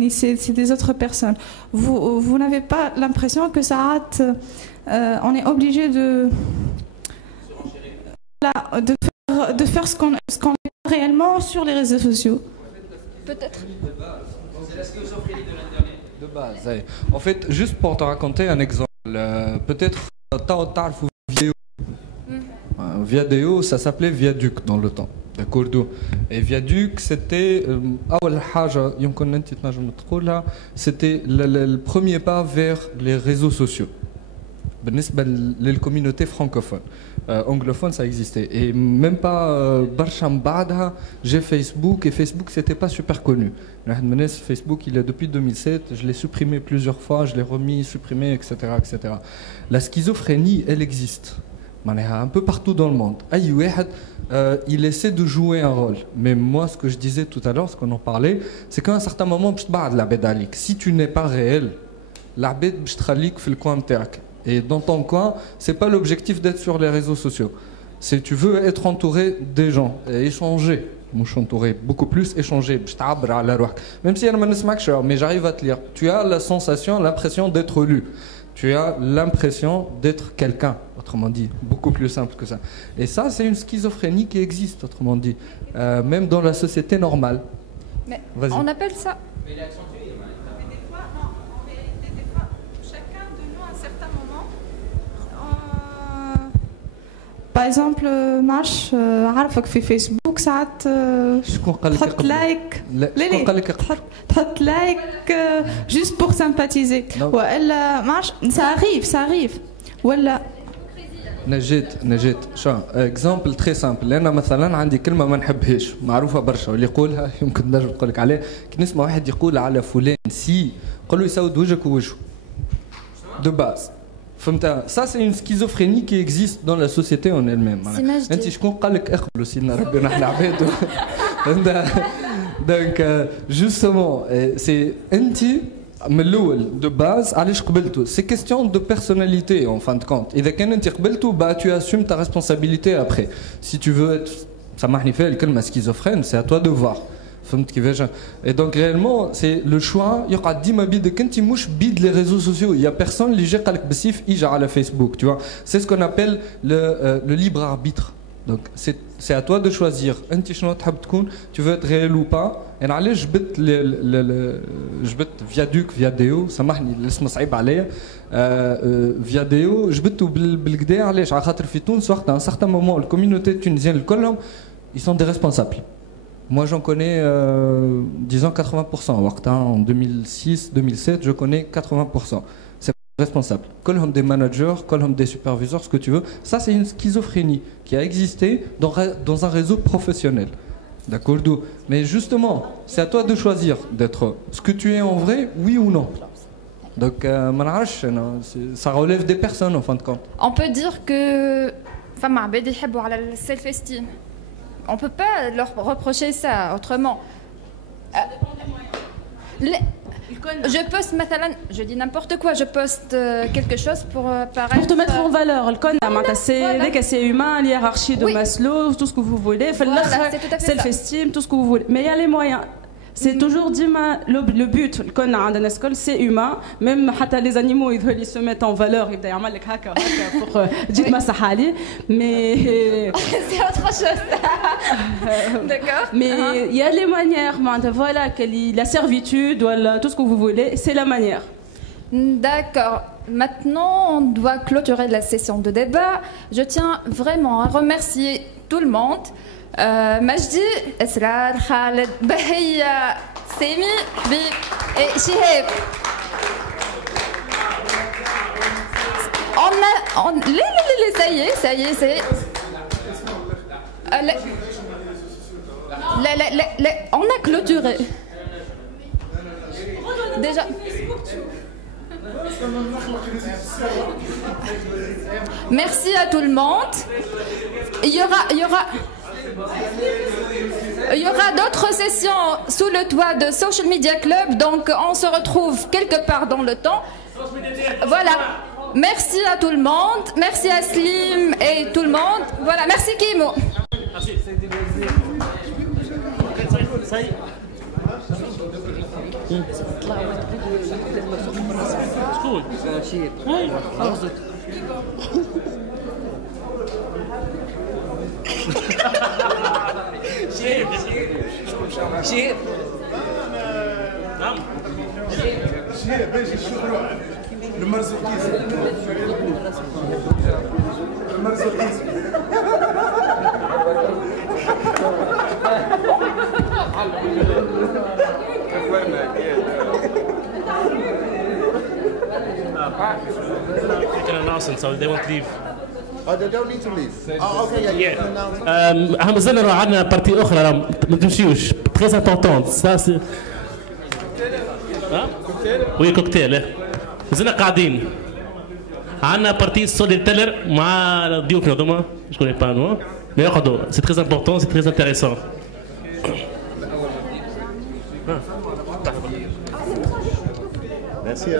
c'est des autres personnes vous n'avez pas l'impression que ça hâte on est obligé de de faire ce qu'on fait réellement sur les réseaux sociaux. Peut-être. C'est la schizophrénie de l'internet. De base, ouais. En fait, juste pour te raconter un exemple, peut-être تعرفوا Viadeo, ça s'appelait Viaduc dans le temps. D'accord. Et Viaduc, c'était c'était le premier pas vers les réseaux sociaux. Les communautés francophones. Anglophones, ça existait. Et même pas Barcham Bada, j'ai Facebook, et Facebook, c'était pas super connu. Facebook, il est depuis 2007, je l'ai supprimé plusieurs fois, je l'ai remis, supprimé, etc., etc. La schizophrénie, elle existe. Un peu partout dans le monde. Il essaie de jouer un rôle. Mais moi, ce que je disais tout à l'heure, ce qu'on en parlait, c'est qu'à un certain moment, si tu n'es pas réel, l'abed b'chtralik fait le coin t'erk. Et dans ton coin, c'est pas l'objectif d'être sur les réseaux sociaux. C'est tu veux être entouré des gens et échanger. Moi, je suis entouré beaucoup plus, échanger. Même si mais j'arrive à te lire. Tu as la sensation, l'impression d'être lu. Tu as l'impression d'être quelqu'un, autrement dit, beaucoup plus simple que ça. Et ça, c'est une schizophrénie qui existe, autrement dit, même dans la société normale. Mais on appelle ça... Par exemple, Nash, عارفك في فيسبوك ساعات تحط لايك تحط لايك juste pour sympathiser وإلا ماش ça arrive ولا نجيت شو اكزامبل تري سامبل. انا مثلا عندي كلمه ما نحبهاش معروفه برشا واللي يقولها يمكن نجم تقول لك عليه. كي نسمع واحد يقول على فلان سي قول له يسود وجهك ووجهه دو باز. Ça, c'est une schizophrénie qui existe dans la société en elle-même. Donc, justement, c'est de base, c'est question de personnalité en fin de compte. Et tu assumes ta responsabilité après. Si tu veux être, ça magnifique, le schizophrène, c'est à toi de voir. Et donc réellement c'est le choix. Il y a 10 mabid quand tu mouches bide les réseaux sociaux. Il y a personne qui gère avec bessif il gère à la Facebook, tu vois. C'est ce qu'on appelle le libre arbitre. Donc c'est à toi de choisir. Tu veux être réel ou pas. Et allez je bête Viaduc Viadeo ça m'arrive l'isme صعيب عليا Viadeo je bête بالكدا علاش على خاطر في تونس وقت à un certain moment la communauté tunisienne الكلهم ils sont des responsables. Moi, j'en connais, disons 80%. En 2006-2007, je connais 80%. C'est responsable. Comme des managers, comme des superviseurs, ce que tu veux. Ça, c'est une schizophrénie qui a existé dans un réseau professionnel. D'accord. Mais justement, c'est à toi de choisir d'être ce que tu es en vrai, oui ou non. Donc, ça relève des personnes, en fin de compte. On peut dire que... Enfin, le self-esteem. On ne peut pas leur reprocher ça autrement. Je poste maintenant, je dis n'importe quoi, je poste quelque chose pour paraître... Pour te mettre en valeur, c'est humain, l'hiérarchie de Maslow, tout ce que vous voulez, self-esteem, tout ce que vous voulez. Mais il y a les moyens. C'est toujours le but, c'est humain. Même les animaux, ils se mettent en valeur. Pour dire mais c'est autre chose. D'accord. Mais il y a les manières. Voilà, la servitude, voilà, tout ce que vous voulez, c'est la manière. D'accord. Maintenant, on doit clôturer la session de débat. Je tiens vraiment à remercier tout le monde. مجدي إسرار خالد بهية سامي حبيب شهاب. Ça y est, on a clôturé. Déjà. Merci à tout le monde. Il y aura d'autres sessions sous le toit de Social Media Club, donc on se retrouve quelque part dans le temps. Voilà. Merci à tout le monde. Merci à Slim et tout le monde. Voilà. Merci Kimo. Merci. شير شير نعم شير باش الشهرة المرزوقيزم المرزوقيزم They can announce it, so they won't leave. Oh, they don't need to leave. Oh, okay, yeah, you can announce. احنا مازلنا عندنا بارتي اخرى ما تمشيوش تري امبورتونت سا سي وي كوكتيل مازلنا قاعدين عندنا بارتي ستوري تيلر مع ضيوفنا هذوما جو كوني با نو مي يقعدوا سي تري امبورتون سي تري انتريسون Merci.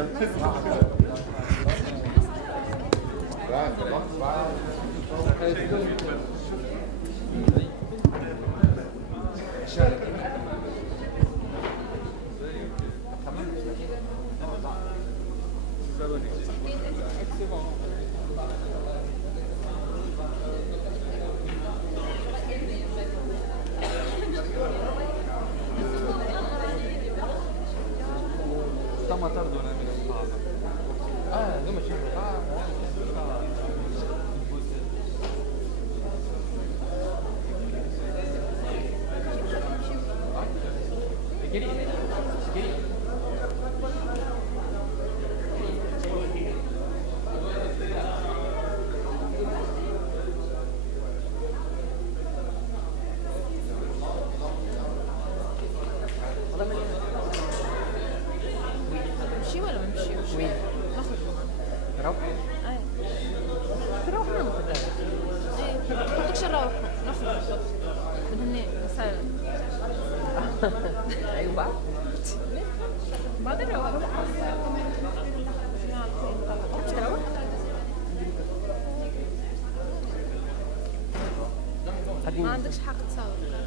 ما عندكش حق تصور.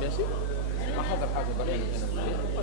ماشي ما حضر حاجه برا